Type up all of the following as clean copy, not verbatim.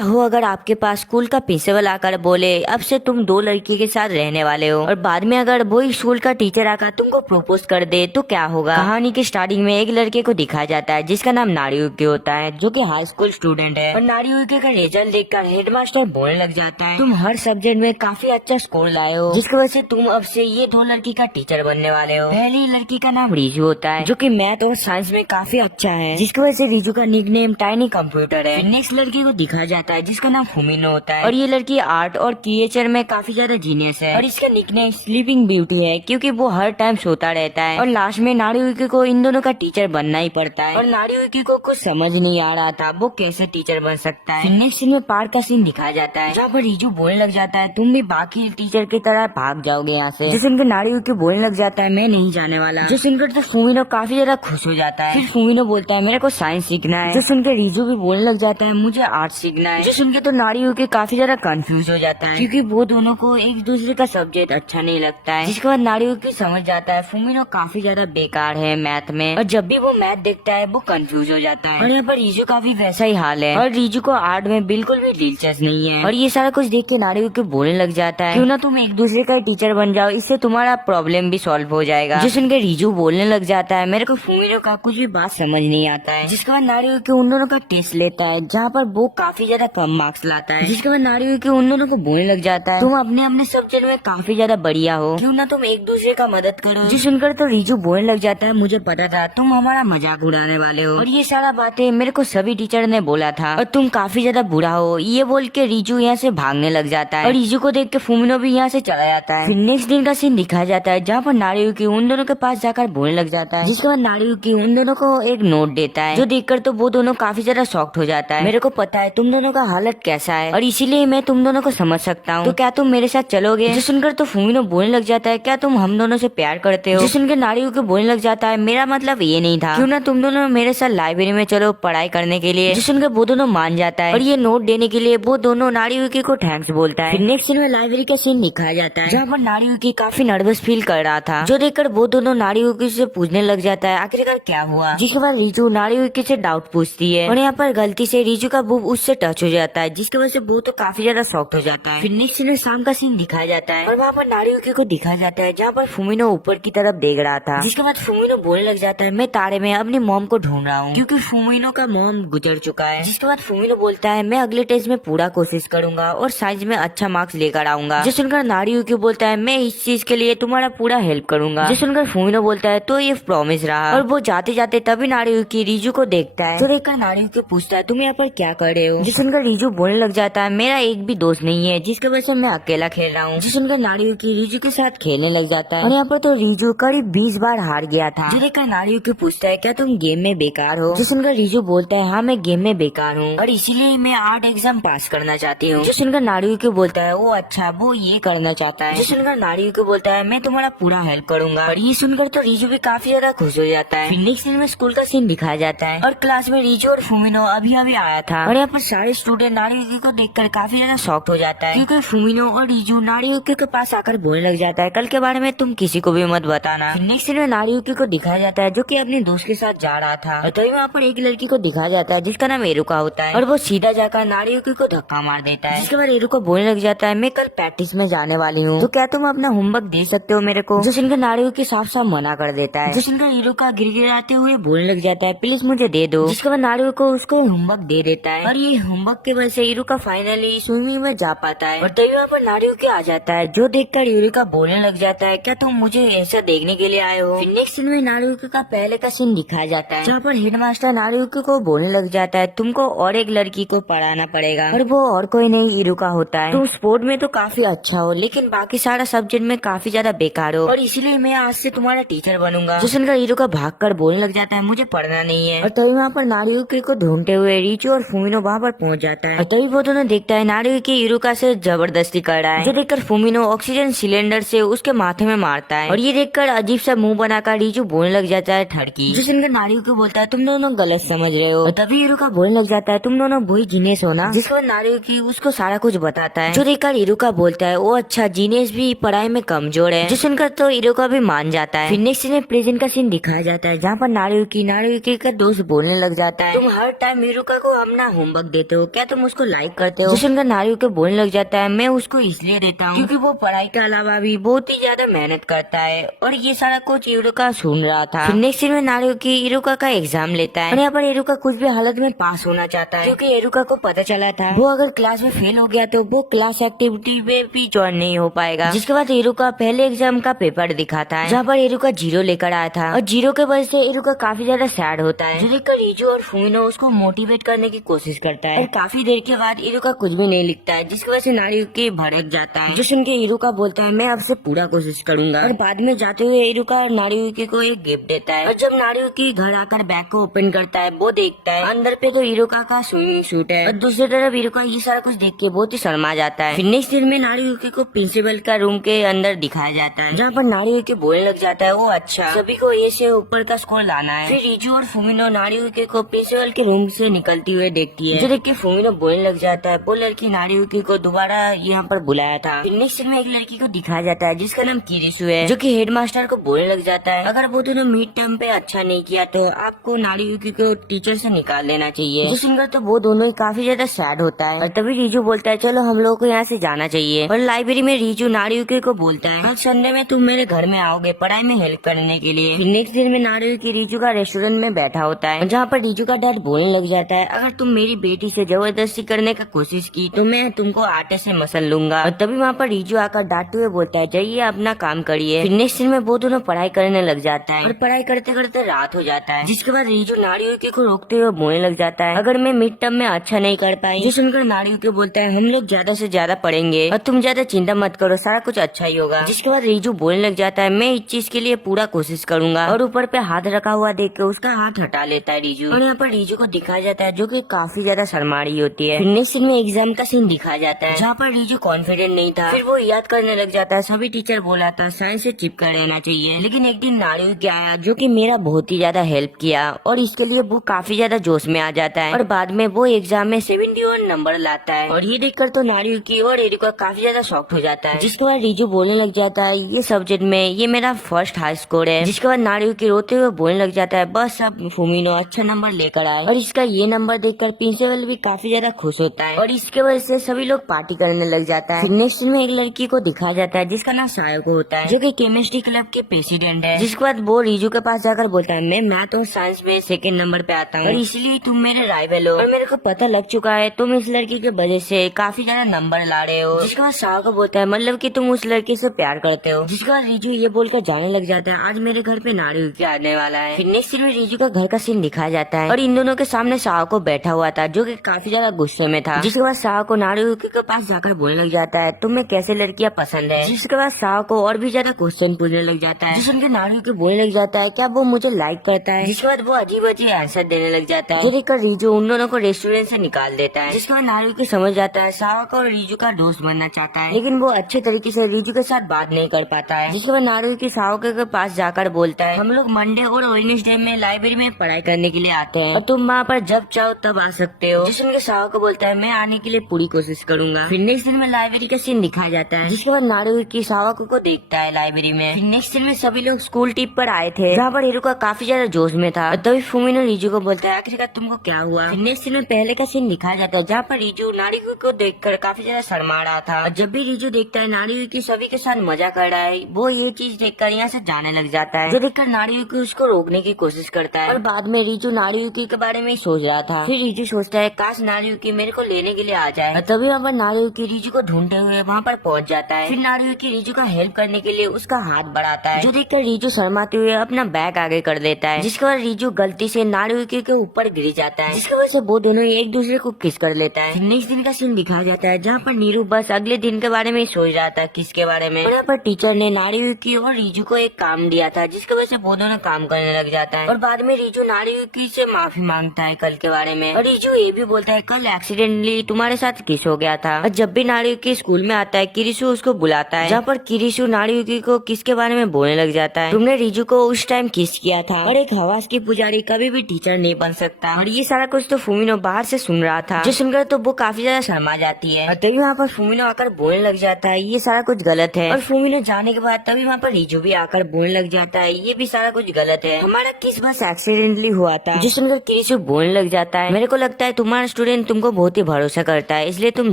हो अगर आपके पास स्कूल का प्रिंसिपल आकर बोले अब से तुम दो लड़की के साथ रहने वाले हो, और बाद में अगर वही स्कूल का टीचर आकर तुमको प्रपोज कर दे तो क्या होगा। कहानी की स्टार्टिंग में एक लड़के को दिखाया जाता है जिसका नाम नारियुकी होता है, जो कि हाई स्कूल स्टूडेंट है। और नारियुकी का रिजल्ट देखकर हेडमास्टर बोलने लग जाता है तुम हर सब्जेक्ट में काफी अच्छा स्कोर लाए हो, जिसकी वजह से तुम अब से ये दो लड़की का टीचर बनने वाले हो। पहली लड़की का नाम रिजू होता है, जो कि मैथ और साइंस में काफी अच्छा है, जिसकी वजह से रिजू का निकनेम टाइनी कंप्यूटर है। नेक्स्ट लड़की को दिखाया जाता है जिसका नाम फुमिनो होता है, और ये लड़की आर्ट और क्रिएचर में काफी ज्यादा जीनियस है, और इसका निकनेम स्लीपिंग ब्यूटी है क्योंकि वो हर टाइम सोता रहता है। और लास्ट में नारियुकी को इन दोनों का टीचर बनना ही पड़ता है, और नारियुकी को कुछ समझ नहीं आ रहा था वो कैसे टीचर बन सकता है। नेक्स्ट सीन में पार्क का सीन दिखाया जाता है जहाँ पर रिजू बोलने लग जाता है तुम भी बाकी टीचर की तरह भाग जाओगे यहाँ से, जो सुनकर नारियुकी बोलने लग जाता है मैं नहीं जाने वाला, जो सुनकर तो फुमिनो काफी ज्यादा खुश हो जाता है। फिर फुमिनो बोलता है मेरे को साइंस सीखना है, जो सुनकर रिजू भी बोलने लग जाता है मुझे आर्ट सीखना है, जो सुनकर तो नारियुकी काफी ज्यादा कंफ्यूज हो जाता है क्योंकि वो दोनों को एक दूसरे का सब्जेक्ट अच्छा नहीं लगता है। जिसके बाद नारियुकी समझ जाता है फुमिनो काफी ज्यादा बेकार है मैथ में, और जब भी वो मैथ देखता है वो कंफ्यूज हो जाता है। और यहाँ पर रिजू का भी वैसा ही हाल है, और रिजू को आर्ट में बिल्कुल भी दिलचस्प नहीं है। और ये सारा कुछ देख के नारियुकी बोलने लग जाता है क्यों ना तुम एक दूसरे का टीचर बन जाओ, इससे तुम्हारा प्रॉब्लम भी सॉल्व हो जाएगा। जो सुनकर रिजू बोलने लग जाता है मेरे को फुमिनो का कुछ भी बात समझ नहीं आता है। जिसके बाद नारियुकी उन दोनों का टेस्ट लेता है जहाँ पर वो काफी ज्यादा कम मार्क्स लाता है। जिसके बाद नारियुकी उन दोनों को बोलने लग जाता है तुम अपने अपने सब्जेक्ट में काफी ज्यादा बढ़िया हो, क्यों ना तुम एक दूसरे का मदद करो। जो सुनकर तो रिजू बोलने लग जाता है मुझे पता था तुम हमारा मजाक उड़ाने वाले हो, और ये सारा बातें मेरे को सभी टीचर ने बोला था, और तुम काफी ज्यादा बुरा हो। ये बोल के रिजू यहाँ से भागने लग जाता है, और रिजू को देख के फुमिनो भी यहाँ से चला जाता है। फिर नेक्स्ट दिन का सीन दिखाया जाता है जहाँ पर नारियुकी उन दोनों के पास जाकर बोलने लग जाता है। जिसके बाद नारियुकी उन दोनों को एक नोट देता है, जो देखकर तो वो दोनों काफी ज्यादा शॉक्ड हो जाता है। मेरे को पता है तुम दोनों का हालत कैसा है, और इसीलिए मैं तुम दोनों को समझ सकता हूँ, तो क्या तुम मेरे साथ चलोगे। जो सुनकर तो फुमिनो बोलने लग जाता है क्या तुम हम दोनों से प्यार करते हो। जो सुनकर नारियुकी बोलने लग जाता है मेरा मतलब ये नहीं था, क्यों ना तुम दोनों मेरे साथ लाइब्रेरी में चलो पढ़ाई करने के लिए। जो सुनकर वो दोनों मान जाता है, और ये नोट देने के लिए वो दोनों नारियुकी को थैंक्स बोलता है। फिर नेक्स्ट सीन में लाइब्रेरी का सीन दिखाया जाता है जहाँ पर नारियुकी काफी नर्वस फील कर रहा था, जो देखकर वो दोनों नारियुकी से पूछने लग जाता है आखिरकार क्या हुआ। जिसके बाद रिजू नारियुकी से डाउट पूछती है, और यहाँ पर गलती से रिजू का बूब उससे टच हो जाता है, जिसकी वजह से वो तो काफी ज्यादा शॉक्ड हो जाता है। फिर नेक्स्ट सीन में शाम का सीन दिखाया जाता है, और वहाँ पर नारियुकी को दिखाया जाता है जहाँ पर फुमिनो ऊपर की तरफ देख रहा था। जिसके बाद फुमिनो बोलने लग जाता है मैं तारे में अपनी मॉम को ढूंढ रहा हूँ क्योंकि फुमिनो का मॉम गुजर चुका है। जिसके बाद फुमिनो बोलता है मैं अगले टेस्ट में पूरा कोशिश करूंगा और साइंस में अच्छा मार्क्स लेकर आऊंगा। जो सुनकर नारियुकी बोलता है मैं इस चीज के लिए तुम्हारा पूरा हेल्प करूंगा। जो सुनकर फुमिनो बोलता है तो ये प्रॉमिस रहा, और वो जाते जाते तभी नारियुकी रिजू को देखता है, तो देखकर नारियुकी पूछता है तुम यहाँ पर क्या कर रहे हो। जो सुनकर रिजू बोलने लग जाता है मेरा एक भी दोस्त नहीं है जिसकी वजह से मैं अकेला खेल रहा हूँ। जो सुनकर नारियुकी रिजू के साथ खेलने लग जाता है, और यहाँ पर तो रिजू करीब 20 बार हार गया था। जो देखकर नारियुकी पूछता है क्या तुम गेम में बेकार हो। जो सुनकर रिजू बोलता है हाँ मैं गेम में बेकार हूँ और इसीलिए मैं आर्ट एग्जाम पास करना चाहती हूँ। जो सुनकर नारियुकी बोलता है वो अच्छा वो ये करना चाहता है। जो सुनकर नारियुकी बोलता है मैं तुम्हारा पूरा हेल्प करूंगा, और ये सुनकर तो रिजू भी काफी ज्यादा खुश हो जाता है। फिर नेक्स्ट सीन में स्कूल का सीन दिखाया जाता है, और क्लास में रिजू और फुमिनो अभी अभी आया था, और यहाँ पर सारे स्टूडेंट नारियुकी को देखकर काफी ज्यादा शॉक्ड हो जाता है क्योंकि फुमिनो और रिजू नारियुकी के पास आकर बोलने लग जाता है कल के बारे में तुम किसी को भी मत बताना। नेक्स्ट सीन में नारियुकी को दिखाया जाता है जो कि अपने दोस्त के साथ जा रहा था, और तभी वहाँ पर एक लड़की को दिखाया जाता है जिसका नाम एरुका होता है, और वो सीधा जाकर नारियुकी को धक्का मार देता है। जिसके बाद एरुका बोलने लग जाता है मैं कल प्रैक्टिस में जाने वाली हूँ, तो क्या तुम अपना होमवर्क दे सकते हो मेरे को। जो सुनकर नारियुकी साफ साफ मना कर देता है। जो सुनकर एरुका गिड़गिड़ाते हुए बोलने लग जाता है प्लीज मुझे दे दो। जिसके बाद नारियुकी को उसको होमवर्क दे देता है, और ये होमवर्क की वजह से एरुका फाइनली स्विमिंग में जा पाता है, और तभी वहाँ पर नारियुकी आ जाता है, जो देखकर एरुका बोलने लग जाता है क्या तुम मुझे ऐसा देखने के लिए आए हो। फिर नेक्स्ट सीन में नारियुकी का पहले का सीन दिखाया जाता है जहाँ पर हेडमास्टर नारियुकी को बोलने लग जाता है तुमको और एक लड़की को पढ़ाना पड़ेगा, और वो और कोई नहीं एरुका होता है। तुम स्पोर्ट में तो काफी अच्छा हो लेकिन बाकी सारा सब्जेक्ट में काफी ज्यादा बेकार हो, और इसीलिए मैं आज से तुम्हारा टीचर बनूंगा। जो सुनकर एरुका भागकर बोलने लग जाता है मुझे पढ़ना नहीं है, और तभी वहाँ पर नारियुकी को ढूंढते हुए रिचू और फुमिनो वहाँ पर पहुँच जाता है, और तभी वो दोनों देखता है नारियुकी एरुका से जबरदस्ती कर रहा है, जो देखकर फुमिनो ऑक्सीजन सिलेंडर से उसके माथे में मारता है, और ये देखकर अजीब सा मुंह बनाकर रिचू बोलने लग जाता है ठड़की। जो सुनकर नारियुकी बोलता है तुम दोनों गलत समझ रहे हो, और तभी एरुका बोलने लग जाता है तुम दोनों वही जीनियस हो ना। जिसके बाद नारियुकी उसको सारा कुछ बताता है, जो देखकर एरुका बोलता है वो अच्छा जीनियस भी पढ़ाई में कमजोर है। जो सुनकर तो एरुका भी मान जाता है। फिर नेक्स्ट सीन में प्रेजेंट का सीन दिखाया जाता है जहाँ पर नारियुकी का दोस्त बोलने लग जाता है तुम हर टाइम एरुका को अपना होमवर्क देते हो क्या तुम उसको लाइक करते हो? जो सुनकर नारियुकी बोलने लग जाता है मैं उसको इसलिए देता हूँ क्योंकि वो पढ़ाई के अलावा भी बहुत ही ज्यादा मेहनत करता है। और ये सारा कुछ इरुका सुन रहा था। फिर नेक्स्ट सीन में नारियुकी इरुका का एग्जाम लेता है और यहाँ पर इरुका कुछ भी हालत में पास होना चाहता है क्योंकि इरुका को पता चला था वो अगर क्लास में फेल हो गया तो वो क्लास एक्टिविटी में भी ज्वाइन नहीं हो पाएगा। जिसके बाद इरुका पहले एग्जाम का पेपर दिखाता है जहाँ पर इरुका 0 लेकर आया था और 0 के वजह से इरुका काफी ज्यादा सैड होता है। जो देखकर रिजू और फुमिनो उसको मोटिवेट करने की कोशिश करता है और काफी देर के बाद इरुका कुछ भी नहीं लिखता है जिसकी वजह से नारियुकी भड़क जाता है। जो सुन के इरुका बोलता है मैं आपसे पूरा कोशिश करूंगा और बाद में जाते हुए इरुका नारियुकी को एक गिफ्ट देता है। और जब नारियुकी घर आकर बैग को ओपन करता है वो देखता है अंदर पे तो इरुका का स्विमिंग सूट है और दूसरी तरफ इरुका ये सारा कुछ देख के बहुत ही शर्मा जाता है। फिर नेक्स्ट दिन में नारियुकी को प्रिंसिपल का रूम के अंदर दिखाया जाता है जहाँ पर नारियुकी बोलने लग जाता है वो अच्छा सभी को ए से ऊपर का स्कोर लाना है। फिर रिजू और फुमिनो नारियुकी को प्रिंसिपल के रूम से निकलती हुए देखती है। जो देख के फुमिनो बोलने लग जाता है वो लड़की नारियुकी को दोबारा यहाँ पर बुलाया था। फिर नेक्स्ट में एक लड़की को दिखाया जाता है जिसका नाम किरिसु है जो कि हेडमास्टर को बोलने लग जाता है अगर वो दोनों मिड टर्म पे अच्छा नहीं किया तो आपको नारियुकी को टीचर से निकाल देना चाहिए। जो सुनकर तो वो दोनों ही काफी ज्यादा सैड होता है और तभी रिजू बोलता है चलो हम लोग को यहाँ से जाना चाहिए। और लाइब्रेरी में रिजू नारियुकी को बोलता है आज संडे में तुम मेरे घर में आओगे पढ़ाई में हेल्प करने के लिए। फिर नेक्स्ट दिन में नारियुकी रिजू का रेस्टोरेंट में बैठा होता है जहाँ पर रिजू का डैड बोलने लग जाता है अगर तुम मेरी बेटी से जबरदस्ती करने का कोशिश की तो मैं तुमको आटे से मसल लूंगा। और तभी वहाँ पर रिजू आकर डांटते हुए बोलता है जाइए अपना काम करिए। फिर नेक्स्ट दिन में वो दोनों पढ़ाई करने लग जाता है और पढ़ाई करते करते रात हो जाता है जिसके बाद रिजू नारियुकी को रोकते हुए बोलने लग जाता है अगर मैं मिड टर्म में अच्छा नहीं कर पाई। ये सुनकर नारियुकी बोलता है हम लोग ज्यादा से ज्यादा पढ़ेंगे और तुम ज्यादा चिंता मत करो सारा कुछ अच्छा ही होगा। जिसके बाद रिजू बोलने लग जाता है मैं इस चीज के लिए पूरा कोशिश करूंगा और ऊपर पे हाथ रखा हुआ देख के उसका हाथ हटा लेता है रिजू। और यहाँ पर रिजू को दिखाया जाता है जो कि काफी ज्यादा शर्मा रही होती है। फिर नेक्स्ट सीन में एग्जाम का सीन दिखाया जाता है जहाँ पर रिजू कॉन्फिडेंट नहीं था। फिर वो याद करने लग जाता है सभी टीचर बोला था साइंस से चिपका रहना चाहिए लेकिन एक दिन नारियुकी आया जो कि मेरा बहुत ही ज्यादा हेल्प किया और इसके लिए वो काफी ज्यादा जोश में आ जाता है और बाद में वो एग्जाम में 71 नंबर लाता है। और ये देखकर तो नारियुकी और एरिका काफी ज्यादा शॉक्ड हो जाता है। जिसके बाद रिजू बोलने लग जाता है ये सब्जेक्ट में ये मेरा फर्स्ट हाई स्कोर है। जिसके बाद नारियुकी रोते हुए बोलने लग जाता है बस अब फुमिनो अच्छा नंबर लेकर आए। और इसका ये नंबर देखकर प्रिंसिपल भी काफी ज्यादा खुश होता है और इसके वजह से सभी लोग पार्टी करने लग जाता है। नेक्स्ट में एक लड़की को दिखाया जाता है जिसका नाम सायोको होता है जो कि केमिस्ट्री क्लब के प्रेसिडेंट है। जिसके बाद वो रिजू के पास जाकर बोलता है मैं मैथ और साइंस में सेकंड नंबर पे आता हूँ और इसलिए तुम मेरे राइवल हो और मेरे को पता लग चुका है तुम इस लड़की की वजह से काफी ज्यादा नंबर ला रहे हो। जिसके बाद सायोको बोलता है मतलब कि तुम उस लड़की से प्यार करते हो। जिसके बाद रिजू ये बोलकर जाने लग जाता है आज मेरे घर पे नारियुकी आने वाला है। फिर नेक्स्ट सीन में रिजू का घर का सीन दिखाया जाता है और इन दोनों के सामने सायोको बैठा हुआ था जो कि काफी ज्यादा गुस्से में था। जिसके बाद सायोको नारियुकी के पास जाकर बोलने लग जाता है तुम्हें कैसे लड़कियां पसंद है। जिसके बाद सायोको और भी ज्यादा क्वेश्चन पूछने लग जाता है जिसके नारियुकी बोलने लग जाता है क्या वो मुझे लाइक करता है। जिसके बाद वो अजीब अजीब आंसर देने लग जाता है। ये देखकर रिजू उन दोनों को रेस्टोरेंट से निकाल देता है। जिसके बाद नारियुकी समझ जाता है सायोको और रिजू का दोस्त बनना चाहता है लेकिन वो अच्छे तरीके से रिजू के साथ बात नहीं कर पाता है। जिसके बाद नारियुकी सायोको के पास जाकर बोलता है हम लोग मंडे और वेडनेसडे में लाइब्रेरी में पढ़ाई करने के लिए आते हैं और तुम वहाँ पर जब चाहो तब आ सकते हो। जिसके सायोको बोलता है मैं आने के लिए पूरी कोशिश करूंगा। फिर नेक्स्ट दिन में लाइब्रेरी का सीन दिखाया जाता है जिसके बाद नारियुकी सायोको को देखता है लाइब्रेरी में। फिर नेक्स्ट दिन में सभी लोग स्कूल ट्रिप पर आए थे जहाँ पर हिरुका काफी ज्यादा जोश में था। तभी फुमिनो रिजू को बोलता है आखिरकार तुमको क्या हुआ। फिर नेक्स्ट दिन में पहले का सीन दिखाया जाता है जहाँ पर रिजू नारियुकी को देखकर काफी ज्यादा शर्मा रहा था। जब भी रिजू देखता है नारियुकी सभी के साथ मजा कर रहा है वो ये चीज देखकर यहाँ से जाने लग जाता है। जो देखकर नारियुकी उसको रोकने की कोशिश करता है और बाद में रिजू नारियुकी के बारे में सोच रहा था। फिर रिजू सोचता है काश नारियुकी मेरे को लेने के लिए आ जाए। तभी वहाँ पर नारियुकी रिजू को ढूंढते हुए वहाँ पर पहुँच जाता है। फिर नारियुकी रिजू का हेल्प करने के लिए उसका हाथ बढ़ाता है जो देखकर रिजू शर्माते हुए अपना बैग आगे कर देता है। जिसके बाद रिजू गलती से नारियुकी के ऊपर गिर जाता है जिसकी वजह से वो दोनों एक दूसरे को किस कर लेता है। नेक्स्ट दिन का सीन दिखाया जाता है जहाँ पर नीरू बस अगले दिन के बारे में सोच रहा था किस के बारे में। यहाँ पर टीचर ने नारियुकी और रिजू को एक काम दिया था जिसकी वजह से वो दोनों काम करने लग जाता है और बाद में रिजू नारियुकी से माफी मांगता है कल के बारे में। और रिजू ये भी बोलता है कल एक्सीडेंटली तुम्हारे साथ किस हो गया था। और जब भी नारियुकी स्कूल में आता है किरिसु उसको बुलाता है जहाँ पर किरिसु नारियुकी को किस के बारे में बोलने लग जाता है तुमने रिजू को उस टाइम किस किया था और एक हवास की पुजारी कभी भी टीचर नहीं बन सकता। और ये सारा कुछ तो फुमिनो बाहर से सुन रहा था जो सुनकर तो वो काफी ज्यादा शर्मा जाती है। और तभी वहाँ पर फुमिनो आकर बोलने लग जाता है ये सारा कुछ गलत है। और फुमिनो जाने के बाद तभी वहाँ पर रिजू भी आकर बोलने लग जाता है ये भी सारा कुछ गलत है हमारा किस बस एक्सीडेंटली हुआ था। जो सुनकर किरिसु बोलने लग जाता है मेरे को लगता है तुम्हारा स्टूडेंट तुमको बहुत ही भरोसा करता है, इसलिए तुम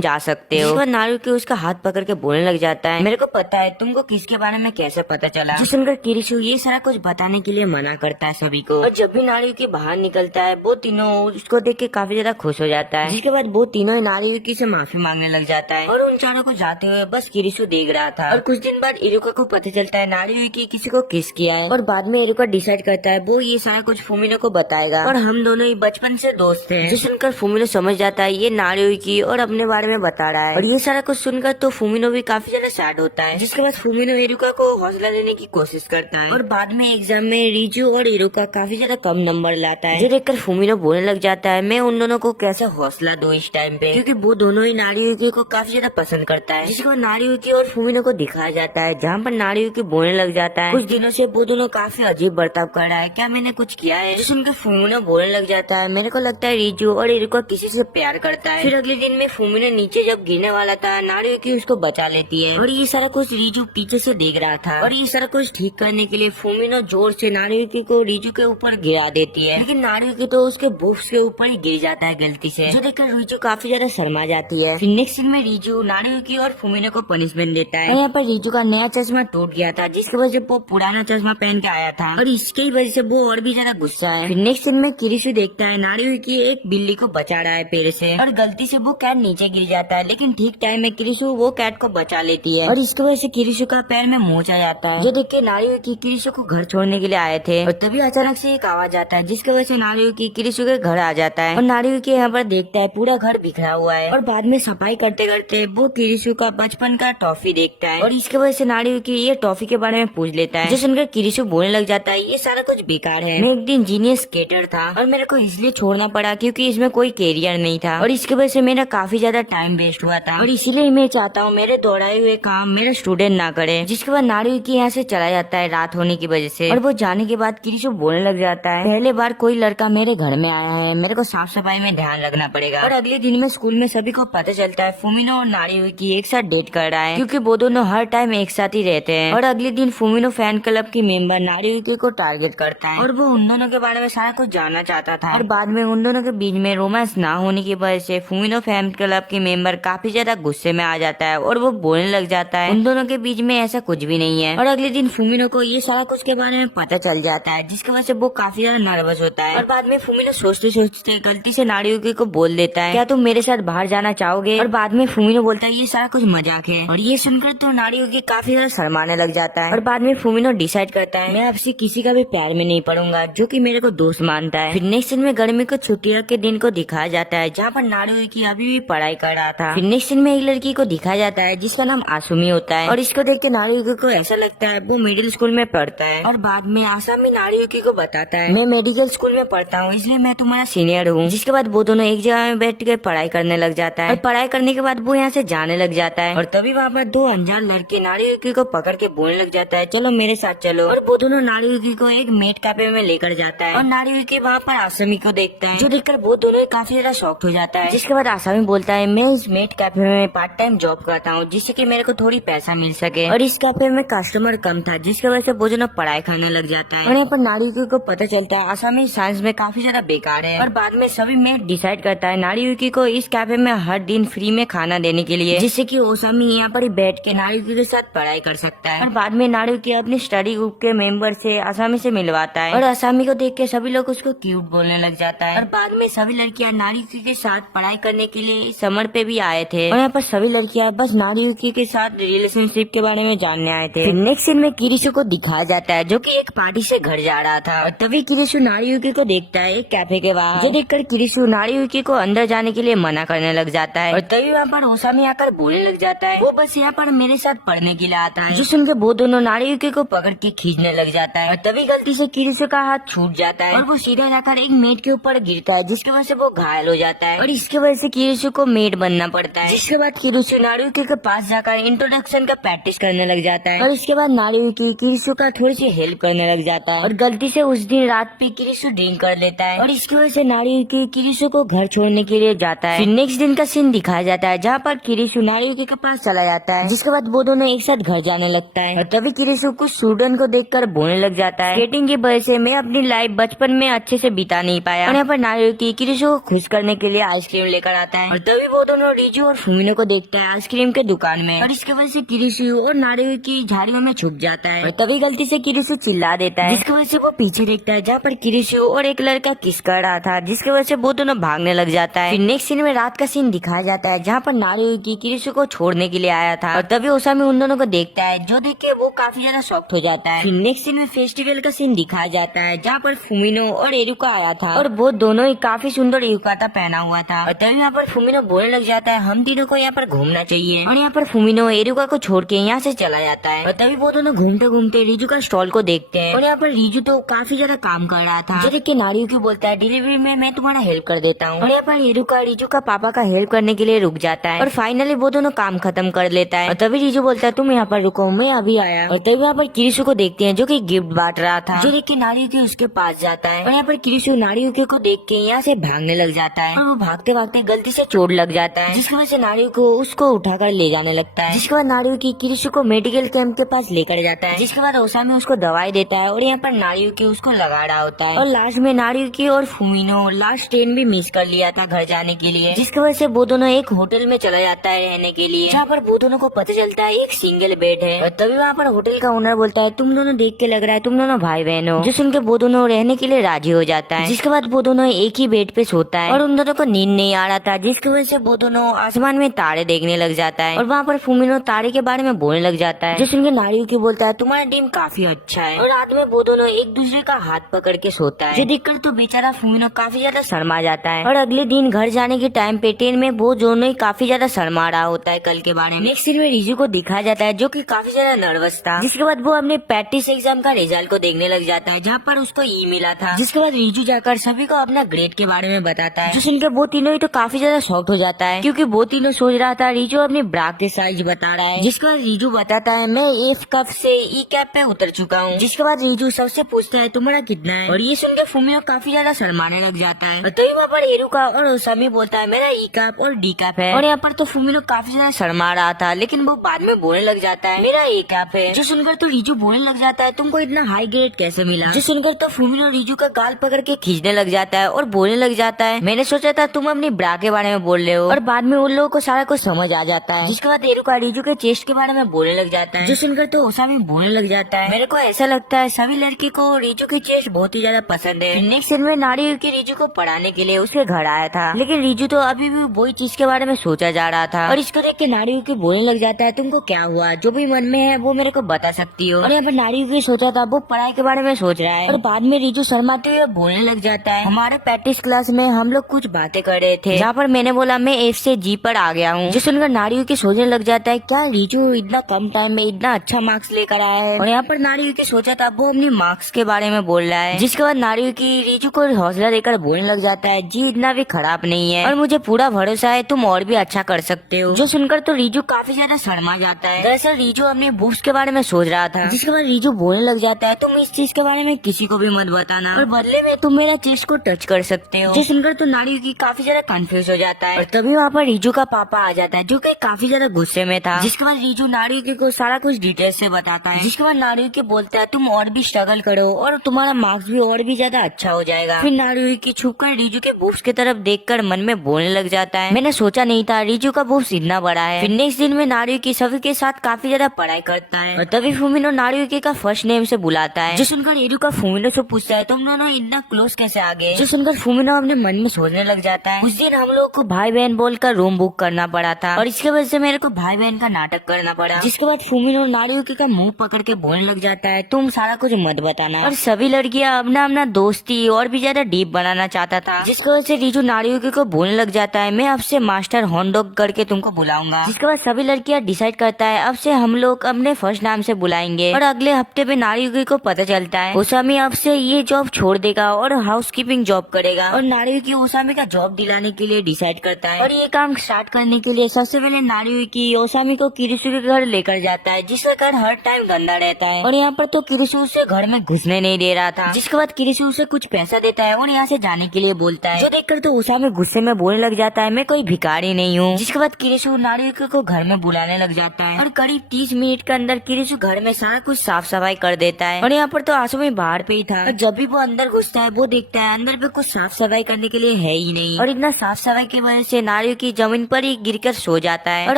जा सकते हो। नारुकी उसका हाथ पकड़ के बोलने लग जाता है, मेरे को पता है तुमको किसके बारे में कैसे पता चला। जो सुनकर किरिशु ये सारा कुछ बताने के लिए मना करता है सभी को। और जब भी नारुकी बाहर निकलता है वो तीनों उसको देख के काफी ज्यादा खुश हो जाता है, जिसके बाद वो तीनों ही नारुकी से माफी मांगने लग जाता है। और उन चारों को जाते हुए बस किरिशु देख रहा था। और कुछ दिन बाद इरुका को पता चलता है नारुकी किसी को किस किया है। और बाद में इरुका डिसाइड करता है वो ये सारा कुछ फुमिनो को बताएगा। और हम दोनों ही बचपन से दोस्त हैं। जो सुनकर फुमिनो समझ जाता है ये नारुकी और अपने बारे में बता रहा है। और ये सारा कुछ सुनकर तो फुमिनो भी काफी ज्यादा सैड होता है। जिसके बाद फुमिनो इरुका को हौसला देने की कोशिश करता है। और बाद में एग्जाम में रिजू और इरुका काफी ज्यादा कम नंबर लाता है। जो देखकर फुमिनो बोलने लग जाता है मैं उन दोनों को कैसे हौसला दूं इस टाइम पे, क्योंकि वो दोनों ही नारुकी को काफी ज्यादा पसंद करता है। जिसके बाद नारुकी और फुमिनो को दिखाया जाता है, जहाँ पर नारुकी बोलने लग जाता है कुछ दिनों से वो दोनों काफी अजीब बर्ताव कर रहा है, क्या मैंने कुछ किया है। जो सुनकर फुमिनो बोलने लग जाता है मेरे को लगता है रिजू और इरुका किसी से प्यार करता है। फिर अगले दिन में फुमिनो नीचे जब गिरने वाला था नारुकी उसको बचा लेती है। और ये सारा कुछ रिजू पीछे से देख रहा था। और ये सारा कुछ ठीक करने के लिए फुमिनो जोर से नारुकी को रिजू के ऊपर गिरा देती है, लेकिन नारुकी तो उसके बुक्स के ऊपर ही गिर जाता है गलती से। जो देखकर रिजू काफी ज्यादा शर्मा जाती है। फिर नेक्स्ट सीन में रिजू नारुकी और फुमिनो को पनिशमेंट देता है। और यहाँ पर रिजू का नया चश्मा टूट गया था, जिसकी वजह से वो पुराना चश्मा पहन के आया था। और इसकी वजह से वो और भी ज्यादा गुस्सा है। फिर नेक्स्ट सीन में किरिशु देखता है नारुकी एक बिल्ली को बचा रहा है पेड़ से। और गलती से वो कैट नीचे गिर जाता है, लेकिन ठीक टाइम में किरिशु वो कैट को बचा लेती है। और इसकी वजह से किरिशु का पैर में मोच आ जाता है। जो देख के नारुकी किरिशु को घर छोड़ने के लिए आए थे। और तभी अचानक से एक आवाज आता है, जिसकी वजह से नारुकी किरिशु के घर आ जाता है। और नारुकी यहाँ पर देखता है पूरा घर बिखरा हुआ है। और बाद में सफाई करते करते वो किरिशु का बचपन का टॉफी देखता है। और इसकी वजह से नारुकी ये टॉफी के बारे में पूछ लेता है। जो सुनकर किरिशु बोलने लग जाता है ये सारा कुछ बेकार है, मैं एक दिन जीनियस स्केटर था और मेरे को इसलिए छोड़ना पड़ा क्योंकि इसमें कोई कैरियर नहीं था। और इसकी वजह से मेरा काफी ज्यादा टाइम वेस्ट हुआ था। और इसीलिए मैं चाहता हूँ मेरे दौड़ाए हुए काम मेरा स्टूडेंट ना करे। जिसके बाद नारुकी यहाँ से चला जाता है रात होने की वजह से। और वो जाने के बाद किरिशु बोलने लग जाता है पहले बार कोई लड़का मेरे घर में आया है, मेरे को साफ सफाई में ध्यान रखना पड़ेगा। और अगले दिन में स्कूल में सभी को पता चलता है फुमिनो और नारुकी एक साथ डेट कर रहा है, क्योंकि वो दोनों हर टाइम एक साथ ही रहते हैं। और अगले दिन फुमिनो फैन क्लब की मेंबर नारुकी को टारगेट करता है। और वो उन दोनों के बारे में सारा कुछ जानना चाहता था। और बाद में उन दोनों के बीच में रोमांस ना होने की वजह से फुमिनो फैन क्लब की मेंबर काफी ज्यादा गुस्से में आ जाता है। और वो बोलने लग जाता है उन दोनों के बीच में ऐसा कुछ भी नहीं है। और अगले दिन फुमिनो को ये सारा कुछ के बारे में पता चल जाता है, जिसकी वजह से वो काफी ज्यादा नर्वस होता है। और बाद में फुमिनो सोचते सोचते गलती से नारुकी को बोल देता है क्या तुम मेरे साथ बाहर जाना चाहोगे। और बाद में फुमिनो बोलता है ये सारा कुछ मजाक है। और ये सुनकर तो नारुकी काफी ज्यादा शर्माने लग जाता है। और बाद में फुमिनो डिसाइड करता है मैं आपसे किसी का भी प्यार में नहीं पड़ूंगा जो कि मेरे को दोस्त मानता है। फिर नेक्स्ट सीन में गर्मी को छुट्टियों के दिन को दिखाया जाता है, जहाँ पर नारुकी अभी भी पढ़ाई कर रहा था। फिर नेक्स्ट सीन में एक लड़की को दिखाया जाता है जिसका नाम आसुमी होता है। और इसको देख के नारुकी को ऐसा लगता है वो मिडिल स्कूल में पढ़ता है। और बाद में आसामी नारुकी को बताता है मैं मेडिकल स्कूल में पढ़ता हूँ, इसलिए मैं तुम्हारा सीनियर हूँ। जिसके बाद वो दोनों एक जगह में बैठ के पढ़ाई करने लग जाता है। और पढ़ाई करने के बाद वो यहाँ से जाने लग जाता है। और तभी वहाँ पर दो अनजान लड़के नारुकी को पकड़ के बोलने लग जाता है चलो मेरे साथ चलो। और वो दोनों नारुकी को एक मेड कैफे में लेकर जाता है। और नारुकी वहाँ पर आसामी को देखता है, जो देखकर वो दोनों काफी ज्यादा शॉक्ड हो जाता है। जिसके बाद आसामी बोलता है मैं इस मेड कैफे में पार्ट टाइम जॉब करता हूँ, जिससे कि मेरे को थोड़ी पैसा मिल सके। और इस कैफे में कस्टमर कम था, जिसकी वजह से वो दोनों पढ़ाई करने लग जाता है। और यहाँ पर नारुकी को पता चलता है आसामी साइंस में काफी ज्यादा बेकार है। और बाद में सभी मेड डिसाइड करता है नारुकी को इस कैफे में हर दिन फ्री में खाना देने के लिए, जिससे कि ओसामी यहाँ पर ही बैठ के नारुकी के साथ पढ़ाई कर सकता है। और बाद में नारुकी अपनी स्टडी ग्रुप के मेंबर से आसामी से मिलवाता है। और आसामी को देख के सभी लोग उसको क्यूट बोलने लग जाता है। और बाद में सभी लड़कियां नारुकी के साथ पढ़ाई करने के लिए समर पे भी आए थे। और यहाँ पर सभी लड़कियां बस नारुकी के साथ रिलेशनशिप के बारे में जानने आए थे। फिर नेक्स्ट सीन में किरिशु को दिखाया जाता है जो कि एक पार्टी से घर जा रहा था। और तभी किरिशु नारुकी को देखता है एक कैफे के बाहर, जो देखकर किरिशु नारुकी को अंदर जाने के लिए मना करने लग जाता है। और तभी वहाँ पर ओसामी आकर बोलने लग जाता है वो बस यहाँ पर मेरे साथ पढ़ने के लिए आता है। जो सुनकर वो दोनों नारुकी को पकड़ के खींचने लग जाता है। और तभी गलती से किरिशु का हाथ छूट जाता है और वो सीधा जाकर एक मेट के ऊपर गिरता है, जिसकी वजह से वो घायल हो जाता है। और इसकी वजह से किरिशु को मेट बनना पड़ता है। जिसके बाद किरिशु नारुकी के पास जाकर इंट्रोडक्शन का प्रैक्टिस करने लग जाता है। और इसके बाद नारुकी किरिशु का थोड़ी सी हेल्प करने लग जाता है। और गलती से उस दिन रात पे किरिशु ड्रिंक कर लेता है। और इसकी वजह से नारुकी किरिशु को घर छोड़ने के लिए जाता है। फिर नेक्स्ट दिन का सीन दिखाया जाता है जहाँ पर किरिशु नारुकी के पास चला जाता है। जिसके बाद वो दोनों एक साथ घर जाने लगता है। और तभी किरिशु कुछ स्टूडेंट को देखकर बोलने लग जाता है स्केटिंग की वजह से मैं अपनी लाइफ बचपन में अच्छे से बिता नहीं पाया। और यहाँ पर नारुकी किरिशु को खुश करने के लिए आइसक्रीम लेकर आता है और तभी वो दोनों रिजू और फुमिनो को देखता है आइसक्रीम के दुकान में और इसके वजह से किरिसु और नारुयुकी झाड़ियों में छुप जाता है और तभी गलती से किरिसु चिल्ला देता है जिसकी वजह से वो पीछे देखता है जहाँ पर किरिसु और एक लड़का किस कर रहा था जिसकी वजह से वो दोनों भागने लग जाता है। फिर नेक्स्ट सीन में रात का सीन दिखाया जाता है जहाँ पर नारुयुकी किरिसु को छोड़ने के लिए आया था और तभी ओसामी उन दोनों को देखता है जो देख के वो काफी ज्यादा शॉक्ड हो जाता है। फिर नेक्स्ट सीन में फेस्टिवल का सीन दिखाया जाता है जहाँ पर फुमिनो और एरुका आया था और वो दोनों ही काफी सुंदर युकाता पहना हुआ था और तभी यहाँ पर फुमिनो बोलने लग जाता है हम तीनों को यहाँ पर घूमना चाहिए और यहाँ पर फुमिनो एरुका को छोड़ के यहाँ से चला जाता है और तभी वो दोनों घूमते घूमते रिजू का स्टॉल को देखते हैं और यहाँ पर रिजू तो काफी ज्यादा काम कर रहा था जो देख के नारुयुकी बोलता है डिलीवरी में मैं तुम्हारा हेल्प कर देता हूँ और यहाँ पर एरुका रिजू का पापा का हेल्प करने के लिए रुक जाता है और फाइनली वो दोनों काम खत्म कर लेता है और तभी रिजू बोलता है तुम यहाँ पर रुको मैं अभी आया और तभी यहाँ पर किरिसु को देखते हैं जो कि गिफ्ट बांट रहा था जो देख के नारुयुकी उसके पास जाता है और यहाँ पर किरिसु नारुयुकी को देख के यहाँ से भागने लग जाता है और वो भागते भागते गलती से चोट लग जाता है जिसकी वजह से नारुयुकी उसको उठाकर ले जाने लगता है जिसके बाद नारुयुकी किरिसु को मेडिकल कैंप के पास लेकर जाता है जिसके बाद ओसामी उसको दवाई देता है और यहाँ पर नारुयुकी उसको लगा रहा होता है और लास्ट में नारुयुकी और फुमिनो लास्ट ट्रेन भी मिस कर लिया था घर जाने के लिए जिसकी वजह से वो दोनों एक होटल में चला जाता है रहने के लिए जहाँ पर वो दोनों को पता चलता है एक सिंगल बेड है और तभी वहाँ पर होटल का ओनर बोलता है तुम दोनों देख के लग रहा है तुम दोनों भाई बहन हो जो सुन के वो दोनों रहने के लिए राजी हो जाता है जिसके बाद वो दोनों एक ही बेड पे सोता है और उन दोनों को नींद नहीं आ रहा था जिसकी वजह से वो दोनों आसमान में तारे देखने लग जाता है और वहाँ पर फुमिनो तारे के बारे में बोलने लग जाता है जो सुन के नारुयुकी बोलता है तुम्हारा टीम काफी अच्छा है और रात में वो दोनों एक दूसरे का हाथ पकड़ के सोता है जो देखकर तो बेचारा फुमिनो काफी ज्यादा शर्मा जाता है और अगले दिन घर जाने के टाइम पे ट्रेन में वो दोनों ही काफी ज्यादा शर्मा रहा होता है कल के बारे में। नेक्स्ट सीन में रिजू को दिखाया जाता है जो कि काफी ज्यादा नर्वस था जिसके बाद वो अपने प्रैक्टिस एग्जाम का रिजल्ट को देखने लग जाता है जहाँ पर उसको ई मिला था जिसके बाद रिजू जाकर सभी को अपना ग्रेड के बारे में बताता है जो सुनकर वो तीनों ही तो काफी ज्यादा शॉक्ड हो जाता है क्योंकि वो तीनों सोच रहा था रिजू अपने ब्रा के साइज बता रहा है जिसके बाद रिजू बताता है मैं एफ कप से ई कैप पे उतर चुका हूँ जिसके बाद रिजू सबसे पूछता है तुम्हारा कितना है और ये सुनकर फुमिनो काफी ज्यादा शर्माने लग जाता है और तभी वहाँ पर एरुका और ओसामी बोलता है मेरा ई कैप और डी कैप है और यहाँ पर तो फुमिनो काफी ज्यादा शर्मा रहा था लेकिन वो बाद में बोलने लग जाता है मेरा ई कैप है जो सुनकर तो रिजू बोलने लग जाता है तुमको इतना हाई ग्रेड कैसे मिला जो सुनकर तो फुमिनो रिजू का गाल पकड़ के खींचने लग जाता है और बोलने लग जाता है मैंने सोचा था तुम अपनी ब्रा के बारे में बोल रहे हो और बाद में उन लोगों को सारा कुछ समझ आ जाता है जिसके बाद एरुका रिजू के चेस्ट के बारे में बोलने लग जाता है जो सुनकर तो ओसामी बोलने लग जाता है मेरे को ऐसा लगता है सभी लड़की को रिजू की चेस्ट बहुत ही ज्यादा पसंद है। नेक्स्ट सीन में नारुयुकी रिजू को पढ़ाने के लिए उसके घर आया था लेकिन रिजू तो अभी भी वही चीज के बारे में सोचा जा रहा था और इसको देख के नारुयुकी बोलने लग जाता है तुमको क्या हुआ जो भी मन में है वो मेरे को बता सकती हो और यहाँ पर नारुयुकी सोचा था वो पढ़ाई के बारे में सोच रहा है और बाद में रिजू शर्माते हुए बोलने लग जाता है हमारे प्रैक्टिस क्लास में हम लोग कुछ बातें कर रहे थे जहाँ पर मैंने बोला मैं एफ से जी पर आ गया हूँ जो सुनकर नारुयुकी सोचने लग जाता है क्या रिजू इतना कम टाइम में इतना अच्छा मार्क्स लेकर आया है और यहाँ पर नारुयुकी सोचा था वो अपनी मार्क्स के बारे में बोल रहा है जिसके बाद नारुयुकी रिजू को हौसला देकर बोलने लग जाता है जी इतना भी खराब नहीं है और मुझे पूरा भरोसा है तुम और भी अच्छा कर सकते हो जो सुनकर तो रिजू काफी ज्यादा शर्मा जाता है। दरअसल रिजू अपने बुक्स के बारे में सोच रहा था जिसके बाद रिजू बोलने लग जाता है तुम इस चीज के बारे में किसी को भी मत बताना और बदले में तुम मेरा चेस्ट को टच कर सकते हो जो सुनकर तो नारुयुकी काफी ज्यादा कंफ्यूज हो जाता है और तभी वहाँ पर रिजू का पापा आ जाता है जो कि काफी ज्यादा गुस्से में था जिसके बाद रिजू नारुयुकी को सारा कुछ डिटेल से बताता है जिसके बाद नारुयुकी बोलता है तुम और भी स्ट्रगल करो और तुम्हारा मार्क्स भी और भी ज्यादा अच्छा हो जाएगा। फिर नारुयुकी छुपकर रिजू के बुक्स की तरफ देखकर मन में बोलने लग जाता है मैंने सोचा नहीं था रिजू का बुक्स इतना बड़ा है। फिर नेक्स्ट दिन में नारुयुकी सभी के साथ काफी ज्यादा पढ़ाई करता है और तभी फुमिनो नारुयुकी का फर्स्ट नेम से बुलाता है जो सुनकर एरुका फुमिनो से पूछता है तुम दोनों इतना क्लोज कैसे आ गए जो सुनकर फुमिनो अपने मन में सोचने लग जाता है उस दिन हम लोग को भाई बहन बोलकर रूम बुक करना पड़ा था और इसके वजह से मेरे को भाई बहन का नाटक करना पड़ा। जिसके बाद फुमिनो नारुयुकी का मुंह पकड़ के बोलने लग जाता है तुम सारा कुछ मत बताना और सभी लड़कियां अपना अपना दोस्ती और भी ज्यादा डीप बनाना चाहता था जिसकी वजह से रिजू नारुयुकी को बोलने लग जाता है मैं अब से मास्टर हॉन्डोग करके तुमको बुलाऊंगा। जिसके बाद सभी लड़कियां डिसाइड करता है अब से हम लोग अपने फर्स्ट नाम से बुलाएंगे और अगले हफ्ते में नारुयुकी को पता चलता है ओसामी अब से ये जॉब छोड़ देगा और हाउसकीपिंग जॉब करेगा और नारुयुकी ओसामी का जॉब दिलाने के लिए डिसाइड करता है और ये काम स्टार्ट करने के लिए सबसे पहले नारुयुकी ओसामी को किरिसु के घर लेकर जाता है जिसका घर हर टाइम गंदा रहता है और यहाँ पर तो किरिसु उसे घर में घुसने नहीं दे रहा था। जिसके बाद किरिसु उसे कुछ पैसा देता है और यहाँ से जाने के लिए बोलता है जो देखकर तो ओसामी गुस्से में बोलने लग जाता है मैं कोई भिखारी नहीं हूँ। जिसके बाद किरिसु नारुयुकी को घर में बुलाने लग जाता है और करीब 30 मिनट के अंदर किरिसु घर में सारा कुछ साफ सफाई कर देता है और यहाँ पर तो आसुमी बाहर पे ही था और जब भी वो अंदर घुसता है वो देखता है अंदर पे कुछ साफ सफाई करने के लिए है ही नहीं और इतना साफ सफाई की वजह से नारियुकी जमीन पर ही गिरकर सो जाता है। और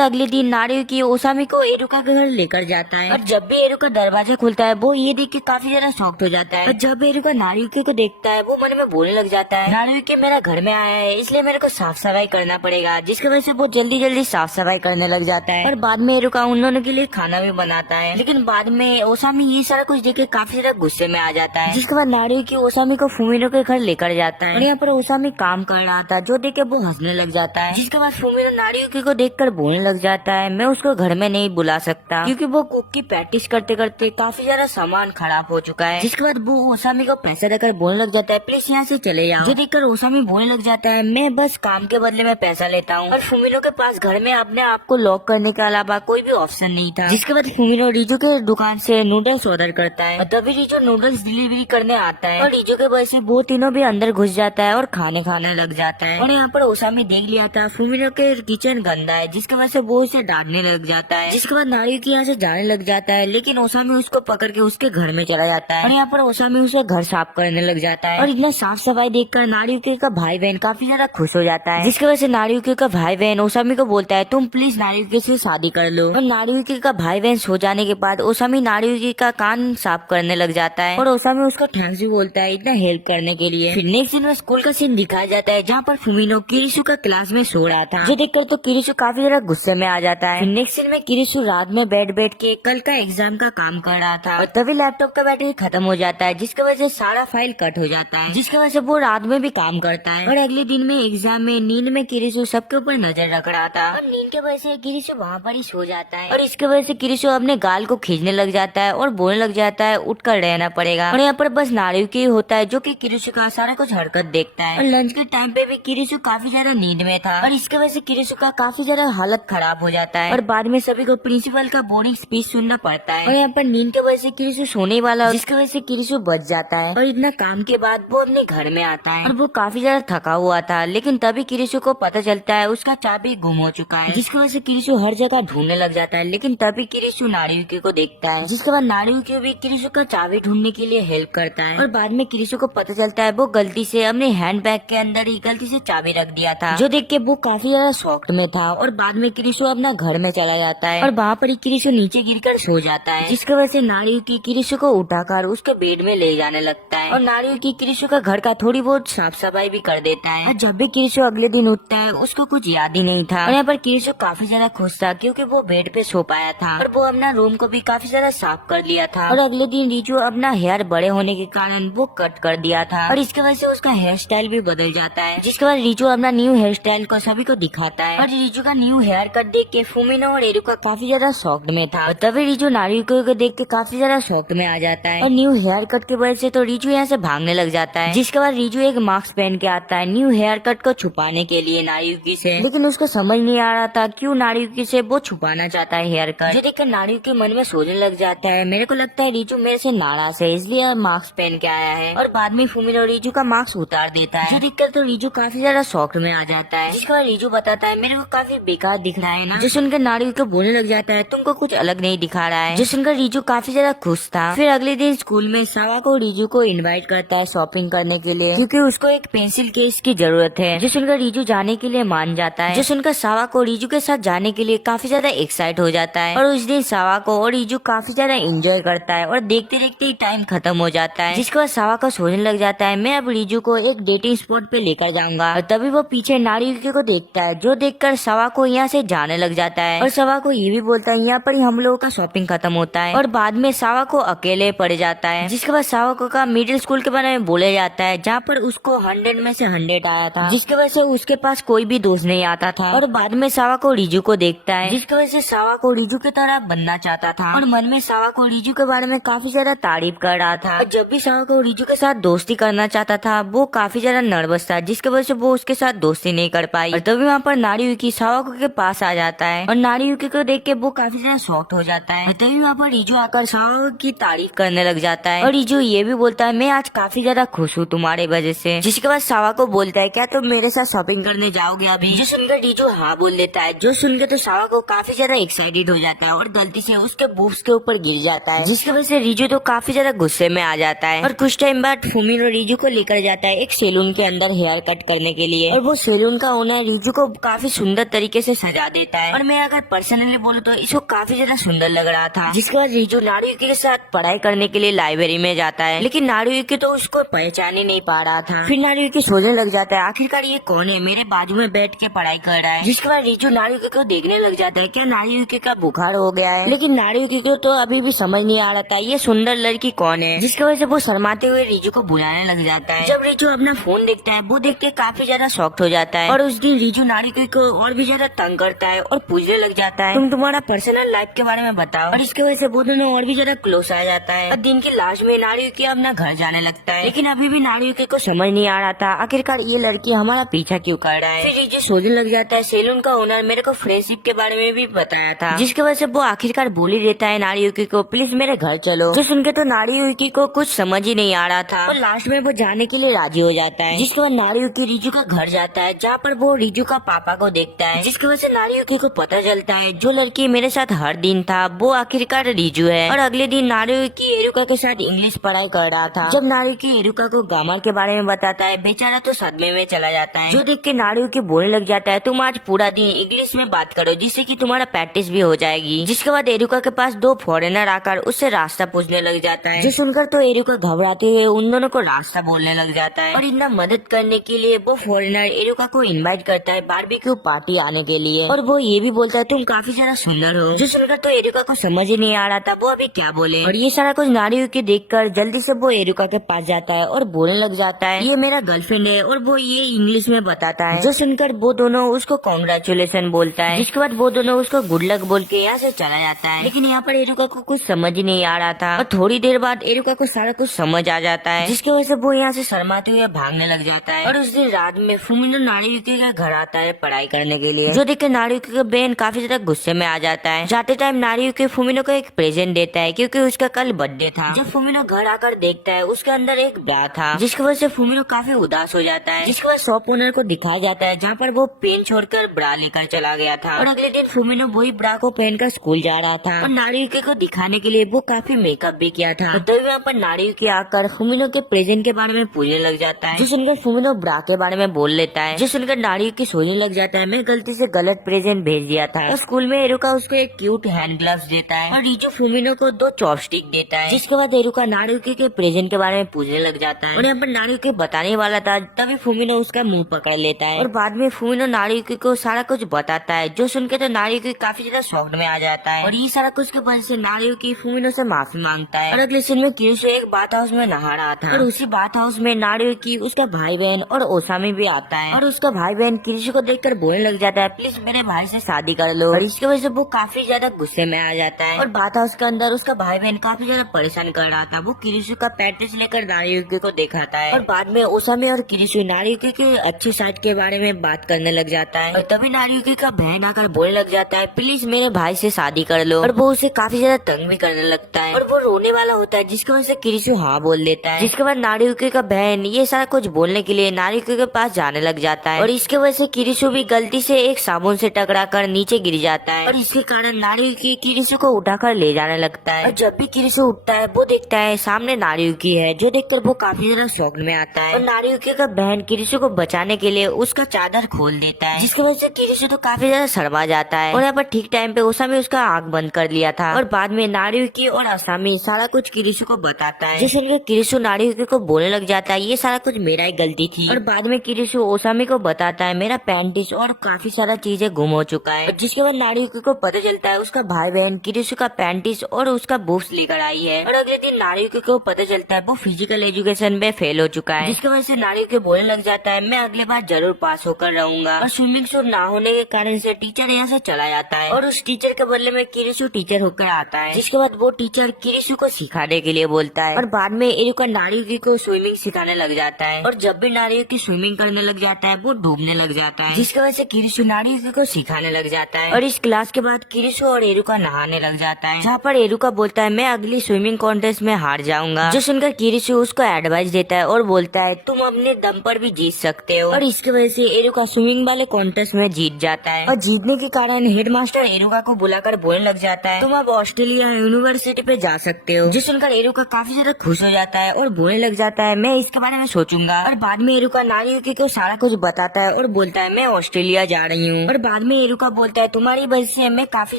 अगले दिन नारियुकी ओसामी को एरुका के घर लेकर जाता है और जब भी एरुका दरवाजा खुलता है वो ये देख के काफी ज्यादा शॉक्ड हो जाता है। और जब एरुका नारियुकी को देखता है वो मन में बोलने लग जाता है, नारियुकी मेरा घर में आया है इसलिए मेरे को साफ सफाई करना पड़ेगा, जिसकी वजह से वो जल्दी जल्दी साफ सफाई करने लग जाता है। और बाद में एरुका उन दोनों के लिए खाना भी बनाता है। लेकिन बाद में ओसामी ये सारा कुछ देख के काफी ज्यादा गुस्से में आ जाता है। जिसके बाद नारियुकी ओसामी को फुमिनो के घर लेकर जाता है और यहाँ पर ओसामी काम कर रहा था जो देख के वो हंसने लग जाता है। जिसके बाद फुमिनो नारियुकी को देखकर बोलने लग जाता है, मैं उसको घर में नहीं बुला सकता क्योंकि वो कुक की प्रैक्टिस करते करते काफी ज्यादा सामान खराब हो चुका है। जिसके बाद वो ओसामी को पैसा देकर बोलने लग जाता है, प्लीज यहाँ से चले जाओ। जो देखकर ओसामी बोलने लग जाता है, मैं बस काम के बदले में पैसा लेता हूँ। और फुमिनो के पास घर में अपने आप को लॉक करने के अलावा कोई भी ऑप्शन नहीं था। जिसके बाद फुमिनो रिजू के दुकान से नूडल्स ऑर्डर करता है और तभी रिजू नूडल्स डिलीवरी करने आता है और रिजू के वजह से वो तीनों भी अंदर घुस जाता है और खाने लग जाता है। और यहाँ पर ओसामी देख लिया था फुमिनो के किचन गंदा है, जिसकी वजह से वो उसे डांटने लग जाता है। जिसके बाद नारियुकी यहाँ से जाने लग जाता है, लेकिन ओसामी उसको पकड़ के उसके घर में चला जाता है और यहाँ पर ओसामी उसे घर साफ करने लग जाता है। और इतना साफ सफाई देखकर नारियुकी का भाई बहन काफी ज्यादा खुश हो जाता है। जिसकी वजह से नारियुकी का भाई बहन ओसामी को बोलता है, तुम प्लीज नारियुकी से शादी कर लो। और नारियुकी का भाई बहन सो जाने के बाद ओसामी नारियुकी का कान साफ करने लग जाता है और ओसामी उसको थैंक्स भी बोलता है इतना हेल्प करने के लिए। फिर नेक्स्ट दिन में स्कूल का सीन दिखाया जाता है जहाँ पर फुमिनो किरिशु का क्लास में सो रहा था, जो देखकर तो किरिशु काफी ज्यादा गुस्से में आ जाता है। नेक्स्ट सीन में किरिशु रात में बैठ के कल का एग्जाम का काम कर रहा था और तभी लैपटॉप का बैटरी खत्म हो जाता है, जिसकी वजह से सारा फाइल कट हो जाता है, जिसकी वजह से वो रात में भी काम करता है। और अगले दिन में एग्जाम में नींद में किरिशु सबके ऊपर नजर रख रहा था और नींद की वजह से किरिशु वहाँ पर ही सो जाता है और इसकी वजह से किरिशु अपने गाल को खींचने लग जाता है और बोलने लग जाता है उठकर रहना पड़ेगा। और यहाँ पर बस नारियुकी होता है जो कि किरिशु का सारा कुछ हरकत देखता है। और लंच के टाइम पे भी किरिशु काफी ज्यादा नींद में था और इसकी वजह से किरिशु का काफी ज्यादा हालत खराब हो जाता है और बाद में सभी को प्रिंसिपल का बोर्डिंग स्पीच सुनना पड़ता है। और यहाँ पर नींद की वजह से किरिशु सोने वाला, जिसकी वजह से किरिशु बच जाता है। और इतना काम के बाद वो अपने घर में आता है और वो काफी ज्यादा थका हुआ था, लेकिन तभी किरिशु को पता चलता है उसका चाबी गुम हो चुका है, जिसकी वजह से किरिशु हर जगह ढूंढने लग जाता है। लेकिन तभी किरिशु नारियुकी को देखता है, जिसके बाद नारियुकी भी किरिशु का चाबी ढूंढने के लिए हेल्प करता है। और बाद में किरिशु को पता चलता है वो गलती से अपने हैंड बैग के अंदर ही गलती से चाबी रख दिया था, जो देख के वो काफी ज्यादा शॉक्ड में था। और बाद में किरिशु अपना घर में चला जाता है और वहाँ पर ही किरिशु नीचे गिरकर सो जाता है, जिसकी वजह से नारियुकी किरिशु को उठाकर उसके बेड में ले जाने लगता है। और नारियुकी किरिशु का घर का थोड़ी बहुत साफ सफाई भी कर देता है। और जब भी किरिशु अगले दिन उठता है उसको कुछ याद ही नहीं था। और यहाँ पर किरिशु काफी ज्यादा खुश था क्योंकि वो बेड पे सो पाया था और वो अपना रूम को भी काफी ज्यादा साफ कर लिया था। और अगले दिन रिजू अपना हेयर बड़े होने के कारण वो कट कर दिया था और इसके वजह से उसका हेयर स्टाइल भी बदल जाता है, जिसके बाद रिजू अपना न्यू हेयर स्टाइल को सभी को दिखाता है। और रिजू का न्यू हेयर कट देख के फुमिनो और एरुका काफी ज्यादा शॉक्ड में था और तभी रिजू नारियुकी को देख के काफी ज्यादा शॉक्ड में आ जाता है। और न्यू हेयर कट की वजह से तो रिजू यहाँ से भागने लग जाता है, जिसके बाद रिजू एक मास्क पहन के आता है न्यू हेयर कट को छुपाने के लिए नारियुकी से। लेकिन उसको समझ नहीं आ रहा था क्यों नारियुकी से वो छुपाना चाहता है हेयर कट, जो देखकर नारियुकी मन में सोचने लग जाता है, मेरे को लगता है रिजू मेरे से नाराज है इसलिए मास्क पहन के आया है। और बाद में फुमिनो रिजू का मास्क उतार देता है, जो देखकर तो रिजू काफी ज्यादा शॉक्ड में आ जाता है, जिसके बाद रिजू बताता है मेरे को काफी बेकार दिख रहा है ना, जो सुनकर नारियुकी बोलने लग जाता है तुमको कुछ अलग नहीं दिखा रहा है, जो सुनकर रिजू काफी ज्यादा खुश था। फिर अगले दिन स्कूल में सावा को रिजू को इनवाइट करता है शॉपिंग करने के लिए, क्योंकि उसको एक पेंसिल केस की जरूरत है, जो सुनकर रिजू जाने के लिए मान जाता है, जो सुनकर सावा को रिजू के साथ जाने के लिए काफी ज्यादा एक्साइट हो जाता है। और उस दिन सावा को और रिजू काफी ज्यादा एंजॉय करता है और देखते देखते ही टाइम खत्म हो जाता है, जिसके बाद सावा को सोचने लग जाता है मैं अब रिजू को एक डेटिंग स्पॉट पे लेकर जाऊंगा। और तभी वो पीछे नारियुकी को देखता है, जो देखकर सावा को यहाँ से जाने लग जाता है और सावा को ये भी बोलता है यहाँ पर ही हम लोगों का शॉपिंग खत्म होता है। और बाद में सावा को अकेले पड़ जाता है, जिसके बाद सावा को का मिडिल स्कूल के बारे में बोला जाता है जहाँ पर उसको 100 में से 100 आया था, जिसकी वजह से उसके पास कोई भी दोस्त नहीं आता था। और बाद में सावा को रिजू को देखता है, जिसकी वजह से सावा को रिजू की तरह बनना चाहता था और मन में सावा को रिजू के बारे में काफी ज्यादा तारीफ कर रहा था। और जब भी सावा को रिजू के साथ दोस्ती करना चाहता था वो काफी ज्यादा नर्वस था, जिसकी वजह से वो उसके साथ दोस्ती नहीं कर पाई। और तभी वहाँ पर नारियुकी सावा के पास आ जाता है और नारियुकी को देख के वो काफी ज्यादा शॉक्ड हो जाता है। तभी वहाँ पर रिजू आकर सावा की तारीफ करने लग जाता है और रिजू ये भी बोलता है मैं आज काफी ज्यादा खुश हूँ तुम्हारे वजह से, जिसके बाद सावा को बोलता है क्या तुम मेरे साथ शॉपिंग करने जाओगे अभी, जो सुनकर रिजू हाँ बोल देता है, जो सुनकर तो सावा को काफी ज्यादा एक्साइटेड हो जाता है और गलती से उसके बूब्स के ऊपर गिर जाता है, जिसकी वजह से रिजू तो काफी ज्यादा गुस्से में आ जाता है। और कुछ टाइम बाद फुमिनो रिजू को लेकर जाता है एक सैलून के अंदर और हेयर कट करने के लिए। और वो सैलून का ओनर रिजू को काफी सुंदर तरीके से सजा देता है और मैं अगर पर्सनली बोलूँ तो इसको काफी ज्यादा सुंदर लग रहा था। जिसके बाद रिजू नारुयुकी के साथ पढ़ाई करने के लिए लाइब्रेरी में जाता है, लेकिन नारुयुकी तो उसको पहचान ही नहीं पा रहा था। फिर नारुयुकी सोचने लग जाता है आखिरकार ये कौन है, मेरे बाजू में बैठ के पढ़ाई कर रहा है। जिसके बाद रिजू नारुयुकी को देखने लग जाता है, क्या नारुयुकी का बुखार हो गया है। लेकिन नारुयुकी को तो अभी भी समझ नहीं आ रहा था ये सुंदर लड़की कौन है। जिसकी वजह से वो शर्माते हुए रिजू को बुलाने लग जाता है। जब रिजू अपना फोन देखता है वो देख के काफी ज्यादा शॉक्ड हो जाता है और उस दिन रिजू नारुयुकी को और भी ज्यादा तंग करता है और पूछने लग जाता है तुम तुम्हारा पर्सनल लाइफ के बारे में बताओ। और इसकी वजह से वो दोनों और भी ज्यादा क्लोज आ जाता है। और दिन की लास्ट में नारुयुकी अपना घर जाने लगता है, लेकिन अभी भी नारुयुकी को समझ नहीं आ रहा था आखिरकार ये लड़की हमारा पीछा क्यों कर रहा है। फिर रिजू सोचने लग जाता है सैलून का ओनर मेरे को फ्रेंडशिप के बारे में भी बताया था, जिसकी वजह से वो आखिरकार बोल ही देता है नारुयुकी को प्लीज मेरे घर चलो। जो सुनके तो नारुयुकी को कुछ समझ ही नहीं आ रहा था और लास्ट में वो जाने के लिए राजी हो जाता है। जिसके बाद नारुयुकी रिजू का घर जाता है, जहाँ पर वो रिजू का पापा को देखता है। जिसकी वजह से नारुयुकी को पता चलता है जो लड़की मेरे साथ हर दिन था वो आखिरकार रिजू है। और अगले दिन नारुयुकी एरुका के साथ इंग्लिश पढ़ाई कर रहा था। जब नारुयुकी एरुका को ग्रामर के बारे में बताता है बेचारा तो सदमे में चला जाता है। जो देख के नारुयुकी बोलने लग जाता है तुम आज पूरा दिन इंग्लिश में बात करो जिससे कि तुम्हारा प्रैक्टिस भी हो जाएगी। जिसके बाद एरुका के पास दो फॉरेनर आकर उससे रास्ता पूछने लग जाता है। जो सुनकर तो एरुका घबराते हुए उन दोनों को रास्ता बोलने लग जाता है और इतना मदद करने के लिए वो फॉरेनर एरुका को इनवाइट करता है बारबेक्यू पार्टी आने के लिए। और वो ये भी बोलता है तुम काफी ज्यादा सुंदर हो। जो सुनकर तो एरुका को समझ ही नहीं आ रहा था वो अभी क्या बोले। और ये सारा कुछ नारुयुकी देखकर जल्दी से वो एरुका के पास जाता है और बोलने लग जाता है ये मेरा गर्लफ्रेंड है और वो ये इंग्लिश में बताता है। जो सुनकर वो दोनों उसको कॉन्ग्रेचुलेशन बोलता है। जिसके बाद वो दोनों उसको गुड लक बोल के यहाँ से चला जाता है। लेकिन यहाँ पर एरुका को कुछ समझ ही नहीं आ रहा था और थोड़ी देर बाद एरुका को सारा कुछ समझ आ जाता है, जिसकी वजह से वो यहाँ से शर्माते हुए भागने लग जाता है। और उस दिन रात में फुमिनो नारुयुकी के घर आता है पढ़ाई करने के लिए। जो देख के नारुयुकी का बहन काफी ज्यादा गुस्से में आ जाता है। जाते टाइम नारुयुकी फुमिनो को एक प्रेजेंट देता है क्योंकि उसका कल बर्थडे था। जब फुमिनो घर आकर देखता है उसके अंदर एक ब्रा था, जिसकी वजह से फुमिनो काफी उदास हो जाता है। जिसके बाद शॉप ओनर को दिखाया जाता है जहाँ पर वो पेन छोड़कर ब्रा लेकर चला गया था। और अगले दिन फुमिनो वही ब्रा को पहनकर स्कूल जा रहा था और नारुयुकी को दिखाने के लिए वो काफी मेकअप भी किया था। तो यहाँ पर नारुयुकी आकर फुमिनो के प्रेजेंट के बारे में पूछने लग जाता है। जो सुनकर फुमिनो ब्रा के बारे में बोल लेता है। जो सुनकर नारुयुकी सोचने लग जाता है मैं गलती से गलत प्रेजेंट भेज दिया था। और स्कूल में एरुका उसको एक क्यूट हैंड ग्लव्स देता है और रिजू फुमिनो को 2 चॉपस्टिक देता है। जिसके बाद एरुका नारुयुकी के प्रेजेंट के बारे में पूछने लग जाता है और यहाँ पर नारुयुकी बताने वाला था तभी फुमिनो उसका मुंह पकड़ लेता है। और बाद में फुमिनो नारुयुकी को सारा कुछ बताता है। जो सुनकर तो नारुयुकी काफी ज्यादा शॉक्ड में आ जाता है और ये सारा कुछ के वजह से नारुयुकी फुमिनो से माफी मांगता है। और अगले सीन में किरिशु एक बाथ हाउस में नहा रहा था और उसी बाथ हाउस में नारुयुकी, उसका भाई बहन और ओसामी भी आता है। और उसका भाई बहन किरिशु को देखकर बोलने लग जाता है प्लीज मेरे भाई से शादी कर लो। और इसकी वजह से वो काफी ज्यादा गुस्से में आ जाता है। और बाथ हाउस के अंदर उसका भाई बहन काफी ज्यादा परेशान कर रहा था। वो किरिशु का पैंटिस लेकर नारुयुकी को दिखाता है और बाद में ओसामी और किरिशु नारुयुकी की अच्छी साइड के बारे में बात करने लग जाता है। और तभी नारुयुकी का बहन आकर बोलने लग जाता है प्लीज मेरे भाई से शादी कर लो। और वो उसे काफी ज्यादा तंग भी करने लगता है और वो रोने वाला होता है, जिसकी वजह से किरिशु हाँ बोल देता है। जिसके बाद नारुयुकी का बहन ये सारा कुछ बोलने के लिए नारुयुकी के पास जाने लग जाता है और इसके वजह से किरिशु भी गलती से एक साबुन से टकरा कर नीचे गिर जाता है। और इसके कारण नारुयुकी किरिशु को उठाकर ले जाने लगता है। और जब भी किरिशु उठता है वो देखता है सामने नारुयुकी है, जो देखकर वो काफी ज्यादा शॉक में आता है। और नारुयुकी का बहन किरिशु को बचाने के लिए उसका चादर खोल देता है, जिसकी वजह से किरिशु तो काफी ज्यादा शर्मा जाता है। और यहाँ पर ठीक टाइम पे ओसामी उसका आंख बंद कर लिया था। और बाद में नारुयुकी और ओसामी सारा कुछ किरिशु को बताता है, जिससे किरिशु नारुयुकी को बोलने लग जाता है ये सारा कुछ मेरा ही गलती थी। और बाद में किरिशु ओसामी को बताता है मेरा पैंटिस और काफी सारा चीजें गुम हो चुका है। जिसके बाद नारुयुकी को पता चलता है उसका भाई बहन किरिशु का पैंटिस और उसका बुक्स लेकर आई है। और अगले दिन नारुयुकी को पता चलता है वो फिजिकल एजुकेशन में फेल हो चुका है, जिसकी वजह से नारुयुकी बोलने लग जाता है मैं अगले बार जरूर पास होकर रहूंगा। और स्विमिंग सूट ना होने के कारण से टीचर यहाँ से चला जाता है और उस टीचर के बदले में किरिशु टीचर होकर आता है। जिसके बाद वो टीचर किरिशु को सिखाने के लिए बोलता है और बाद में एरुका नारुयुकी को स्विमिंग सिखाने लग जाता है। और जब भी नारुयुकी स्विमिंग करने लग जाता है वो डूबने लग जाता है, जिसकी वजह से किरिशु नारुयुकी को सिखाने लग जाता है। और इस क्लास के बाद किरिशु और एरुका नहाने लग जाता है, जहाँ पर एरुका बोलता है मैं अगली स्विमिंग कॉन्टेस्ट में हार जाऊंगा। जो सुनकर किरिशु उसको एडवाइस देता है और बोलता है तुम अपने दम पर भी जीत सकते हो। और इसकी वजह से एरुका स्विमिंग वाले कॉन्टेस्ट में जीत जाता है। और जीतने के कारण हेडमास्टर एरुका को बुलाकर बोलने लग जाता है तुम अब ऑस्ट्रेलिया यूनिवर्सिटी पे जा सकते हो। जो सुनकर एरुका काफी ज्यादा खुश हो जाता है और बोलने लग जाता है मैं इसके बारे में सोचूंगा। और बाद बाद में एरुका नारियुकी को सारा कुछ बताता है और बोलता है मैं ऑस्ट्रेलिया जा रही हूँ। और बाद में एरुका बोलता है तुम्हारी वजह से मैं काफी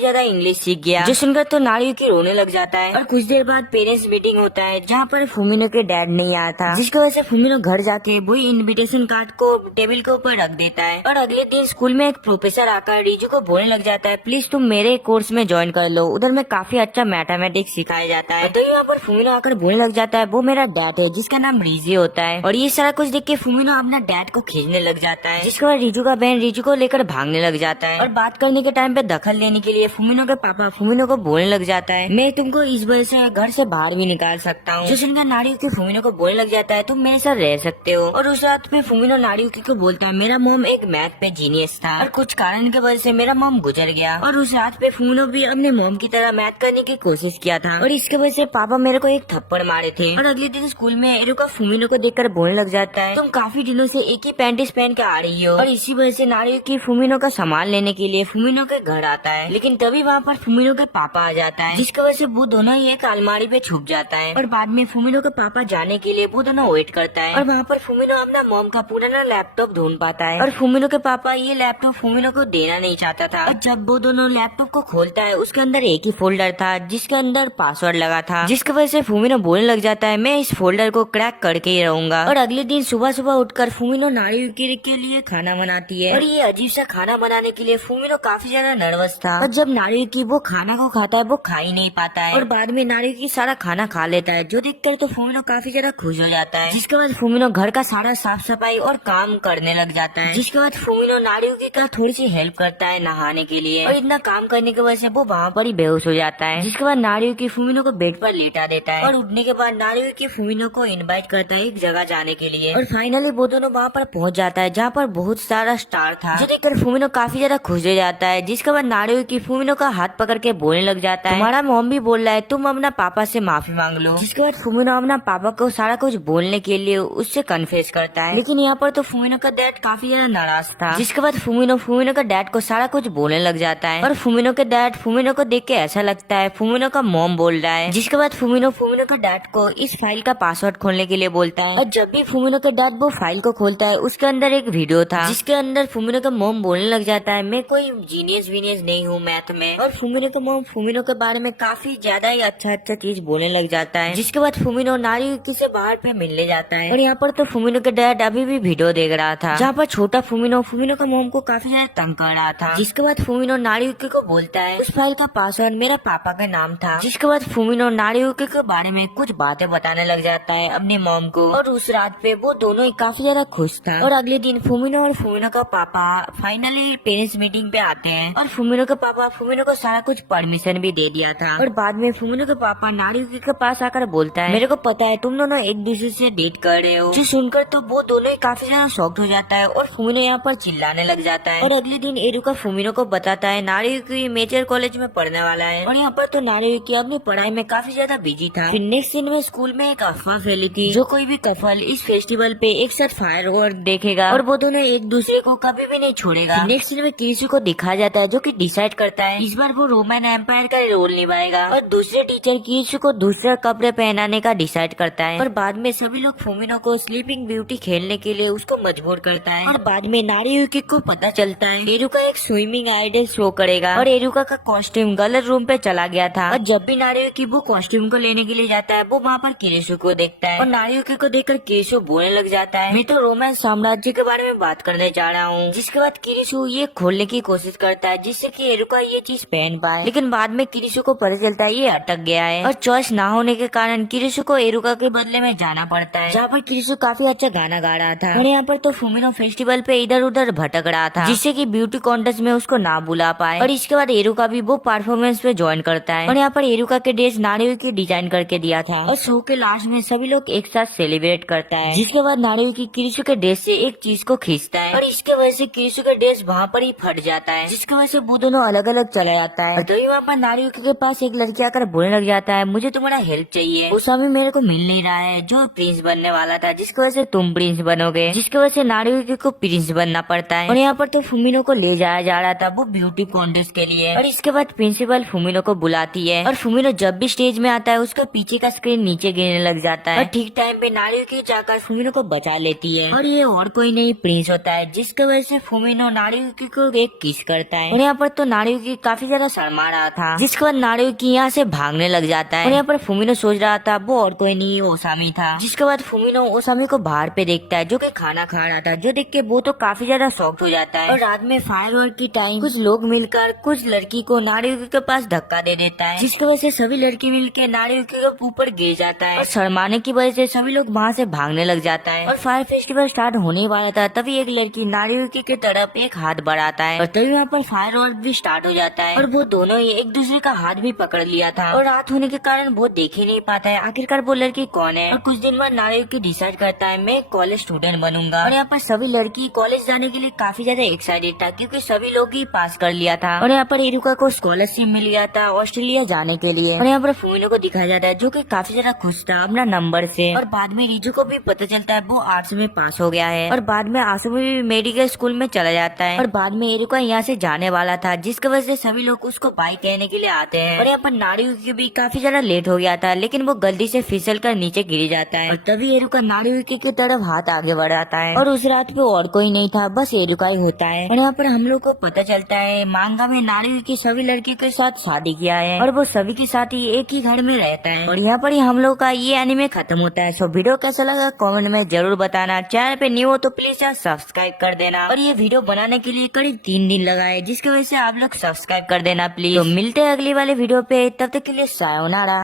ज्यादा इंग्लिश सीख गया। जो सुनकर तो नारियुकी रोने लग जाता है। और कुछ देर बाद पेरेंट्स मीटिंग होता है जहाँ पर फुमिनो के डैड नहीं आया था, जिसकी वजह से फुमिनो घर जाके वही इनविटेशन कार्ड को टेबल के ऊपर रख देता है। और अगले दिन स्कूल में एक प्रोफेसर आकर रिजू को बोलने लग जाता है प्लीज तुम मेरे कोर्स में ज्वाइन कर लो, उधर में काफी अच्छा मैथमेटिक्स सिखाया जाता है। तो यहाँ पर फुमिनो आकर बोलने लग जाता है वो मेरा डैड है जिसका नाम रिजी होता है। और ये सारा कुछ देख के फुमिनो अपना डैड को खींचने लग जाता है, जिसके बाद रिजू का बहन रिजू को लेकर भागने लग जाता है। और बात करने के टाइम पे दखल लेने के लिए फुमिनो के पापा फुमिनो को बोलने लग जाता है मैं तुमको इस वजह से घर से बाहर भी निकाल सकता हूँ। जो सुनकर नारियुकी फुमिनो को बोलने लग जाता है तुम मेरे साथ रह सकते हो। और उस रात पे फुमिनो नारियुकी को बोलता है मेरा मॉम एक मैथ पे जीनियस था और कुछ कारण की वजह से मेरा मॉम गुजर गया। और उस रात पे फुमिनो भी अपने मॉम की तरह मैथ करने की कोशिश किया था और इसके वजह से पापा मेरे को एक थप्पड़ मारे थे। और अगले दिन स्कूल में एरुका फुमिनो को देखकर बोलने लग जाता है तुम काफी दिनों से एक ही पैंटिस पहन के आ रही हो। और इसी वजह से नारियुकी फुमिनो का सामान लेने के लिए फुमिनो के घर आता है, लेकिन तभी वहाँ पर फुमिनो के पापा आ जाता है, जिसकी वजह से वो दोनों ही एक अलमारी पे छुप जाता है। और बाद में फुमिनो के पापा जाने के लिए वो दोनों वेट करता है। और वहाँ पर फुमिनो अपना मॉम का पुराना लैपटॉप ढूंढ पाता है। और फुमिनो के पापा ये लैपटॉप फुमिनो को देना नहीं चाहता था। और जब वो दोनों लैपटॉप को खोलता है उसके अंदर एक ही फोल्डर था जिसके अंदर पासवर्ड लगा था, जिसकी वजह से फुमिनो बोलने लग जाता है मैं इस फोल्डर को क्रैक करके ही रहूंगा। और अगले दिन सुबह सुबह उठकर फुमिनो नारियुकी के लिए खाना बनाती है। और ये अजीब सा खाना बनाने के लिए फुमिनो काफी ज्यादा नर्वस था। और जब नारियुकी वो खाना को खाता है वो खा ही नहीं पाता है। और बाद में नारियुकी सारा खाना खा लेता है, जो देखकर तो फुमिनो काफी ज्यादा खुश हो जाता है। जिसके बाद फुमिनो घर का सारा साफ सफाई और काम करने लग जाता है। जिसके बाद फुमिनो नारियुकी का थोड़ी सी हेल्प करता है नहाने के लिए। और इतना काम करने की वजह से वो वहाँ पर ही बेहोश हो जाता है। जिसके बाद नारियुकी फुमिनो को बेड पर लेटा देता है। और उठने के बाद नारियुकी फुमिनो को इनवाइट करता है एक जगह जाने के लिए। और फाइनली वो दोनों वहाँ पर पहुँच जाता है जहाँ पर बहुत सारा स्टार था, जो देखकर फुमिनो काफी ज्यादा खुश हो जाता है। जिसके बाद नारियुकी फुमिनो का हाथ पकड़ के बोलने लग जाता है तुम्हारा मॉम भी बोल रहा है तुम अपना पापा से माफी मांग लो। जिसके बाद फुमिनो अपना पापा को सारा कुछ बोलने के लिए उससे कन्फेस करता है, लेकिन यहाँ पर तो फुमिनो का डैड काफी ज्यादा नाराज था। जिसके बाद फुमिनो का डैड को सारा कुछ बोलने लग जाता है। और फुमिनो के डैड फुमिनो को देख के ऐसा लगता है फुमिनो का मॉम बोल रहा है। जिसके बाद फुमिनो का डैड को इस फाइल का पासवर्ड खोलने के लिए बोलता है। और जब भी फुमिनो के डैड वो फाइल को खोलता है उसके अंदर एक वीडियो था, जिसके अंदर फुमिनो का मॉम बोलने लग जाता है मैं कोई जीनियस वीनियस नहीं हूँ मैथ में। और फुमिनो का मॉम फुमिनो के बारे में काफी ज्यादा ही अच्छा चीज बोलने लग जाता है। जिसके बाद फुमिनो नारियुकी से बाहर पे मिलने जाता है। और यहाँ पर तो फुमिनो के डैड अभी भी वीडियो देख रहा था जहाँ पर छोटा फुमिनो का मॉम को काफी ज्यादा तंग कर रहा था। जिसके बाद फुमिनो नारियुकी को बोलता है उस फाइल का पासवर्ड मेरा पापा का नाम था। जिसके बाद फुमिनो नारियुकी के बारे में कुछ बातें बताने लग जाता है अपनी मॉम को। और उस रात पे वो दोनों ही काफी ज्यादा खुश था। और अगले दिन फुमिनो और फुमिनो का पापा फाइनली पेरेंट्स मीटिंग पे आते हैं। और फुमिनो के पापा फुमिनो को सारा कुछ परमिशन भी दे दिया था। और बाद में फुमिनो के पापा नारियुकी के पास आकर बोलता है मेरे को पता है तुम दोनों एक दूसरे से डेट कर रहे हो। जो सुनकर तो वो दोनों ही काफी ज्यादा शॉक्ड हो जाता है और फुमिनो यहाँ पर चिल्लाने लग जाता है। और अगले दिन एरुका फुमिनो को बताता है नारियुकी मेजर कॉलेज में पढ़ने वाला है। और यहाँ पर तो नारियुकी अपनी पढ़ाई में काफी ज्यादा बिजी था। फिर नेक्स्ट दिन में स्कूल में एक अफवाह फैली थी जो कोई भी कपल इस फेस्टिवल पे एक साथ फायरवर्क देखेगा और वो दोनों एक दूसरे को कभी भी नहीं छोड़ेगा। नेक्स्ट दिन में किरीशु को दिखाया जाता है जो कि डिसाइड करता है इस बार वो रोमन एम्पायर का रोल निभाएगा। और दूसरे टीचर किरीशु को दूसरा कपड़े पहनाने का डिसाइड करता है। और बाद में सभी लोग फुमिनो को स्लीपिंग ब्यूटी खेलने के लिए उसको मजबूर करता है। और बाद में नारियुकी को पता चलता है एरुका एक स्विमिंग आइडल शो करेगा और एरुका का कॉस्ट्यूम गलत रूम पे चला गया था। और जब भी नारियुकी वो कॉस्ट्यूम को लेने के लिए जाता है वो वहाँ पर किरीशु को देखता है। और नारियुकी को देखकर किरीशु बोलने लग जाता है मैं तो रोमन साम्राज्य के बारे में बात करने जा रहा हूँ। जिसके बाद किरीशु ये खोलने की कोशिश करता है जिससे कि एरुका ये चीज पहन पाए, लेकिन बाद में किरीशु को पता चलता है ये अटक गया है। और चॉइस ना होने के कारण किरीशु को एरुका के बदले में जाना पड़ता है, जहाँ पर किरीशु काफी अच्छा गाना गा रहा था। और यहाँ पर तो फुमिनो फेस्टिवल पे इधर उधर भटक रहा था जिससे कि ब्यूटी कॉन्टेस्ट में उसको ना बुला पाए। और इसके बाद एरुका भी वो परफॉर्मेंस पे ज्वाइन करता है। और यहाँ पर एरुका के ड्रेस नारियुकी डिजाइन करके दिया था। और शो के लास्ट में सभी लोग एक साथ सेलिब्रेट करता है। जिसके बाद नारियुकी किरीशु के ड्रेस से एक चीज को खींचता है और इसके वजह से किरीशु का ड्रेस वहाँ पर ही फट जाता है, जिसकी वजह से वो दोनों अलग अलग चला जाता है। तो वहाँ पर नारियुकी के पास एक लड़की आकर बोलने लग जाता है मुझे तुम्हारा हेल्प चाहिए, उस समय मेरे को मिल नहीं रहा है जो प्रिंस बनने वाला था, जिसकी वजह से तुम प्रिंस बनोगे। जिसकी वजह से नारियुकी को प्रिंस बनना पड़ता है। और यहाँ पर तो फुमिनो को ले जाया जा रहा था वो ब्यूटी कॉन्टेस्ट के लिए। और इसके बाद प्रिंसिपल फुमिनो को बुलाती है और फुमिनो जब भी स्टेज में आता है उसका पीछे का स्क्रीन नीचे गिरने लग जाता है। और ठीक टाइम पे नारियुकी जाकर फुमिनो को को बचा लेती है और ये और कोई नहीं प्रिंस होता है, जिसकी वजह से फुमिनो नारियुकी को एक किस करता है। और यहाँ पर तो नारियुकी काफी ज्यादा शर्मा रहा था, जिसके बाद नारियुकी यहाँ से भागने लग जाता है। और यहाँ पर फुमिनो सोच रहा था वो और कोई नहीं ओसामी था। जिसके बाद फुमिनो ओसामी को बाहर पे देखता है जो कि खाना खा रहा था, जो देख के वो तो काफी ज्यादा शॉक्ड हो जाता है। और रात में फायरवर्क की टाइम कुछ लोग मिलकर कुछ लड़की को नारियुकी के पास धक्का दे देता है, जिसकी वजह से सभी लड़की मिलकर नारियुकी के ऊपर गिर जाता है और शर्माने की वजह से सभी लोग वहाँ से भागने लग जाता है। और फायर फेस्टिवल स्टार्ट होने वाला था, तभी एक लड़की नारियुकी की तरफ एक हाथ बढ़ाता है और तभी वहाँ पर फायरवर्क भी स्टार्ट हो जाता है और वो दोनों ही एक दूसरे का हाथ भी पकड़ लिया था। और रात होने के कारण वो देख ही नहीं पाता है आखिरकार वो लड़की कौन है। और कुछ दिन बाद नारियुकी डिसाइड करता है मैं कॉलेज स्टूडेंट बनूंगा। और यहाँ पर सभी लड़की कॉलेज जाने के लिए काफी ज्यादा एक्साइटेड था, क्योंकि सभी लोग ही पास कर लिया था। और यहाँ पर इरुका को स्कॉलरशिप मिल गया था ऑस्ट्रेलिया जाने के लिए। और यहाँ पर फुमिनो को दिखाया जाता है जो कि काफी ज्यादा खुश था अपना नंबर से। और बाद में रिजू को भी पता चलता है वो आर्ट्स में पास हो गया है। और बाद में आसुमी भी मेडिकल स्कूल में चला जाता है। और बाद में इरुका यहाँ से जाने वाला था, जिसकी वजह से सभी लोग उसको बाय कहने के लिए आते हैं। और यहाँ पर नारियुकी भी काफी ज्यादा लेट हो गया था, लेकिन वो गलती से फिसल कर नीचे गिर जाता है। और तभी इरुका नारियुकी की तरफ हाथ आगे बढ़ाता है और उस रात पे और कोई नहीं था, बस इरुका ही होता है। और यहाँ पर हम लोग को पता चलता है मांगा में नारियुकी सभी लड़की के साथ शादी किया है और वो सभी के साथ ही एक ही घर में रहता है। और यहाँ पर ही हम लोग का ये एनिमे खत्म होता है। सो वीडियो कैसा लगा कमेंट में जरूर बताना। चैनल पे न्यू हो तो प्लीज यार सब्सक्राइब कर देना। और ये वीडियो बनाने के लिए करीब 3 दिन लगा है, जिसकी वजह से आप लोग सब्सक्राइब कर देना प्लीज। तो मिलते हैं अगली वाले वीडियो पे, तब तक के लिए सायोनारा।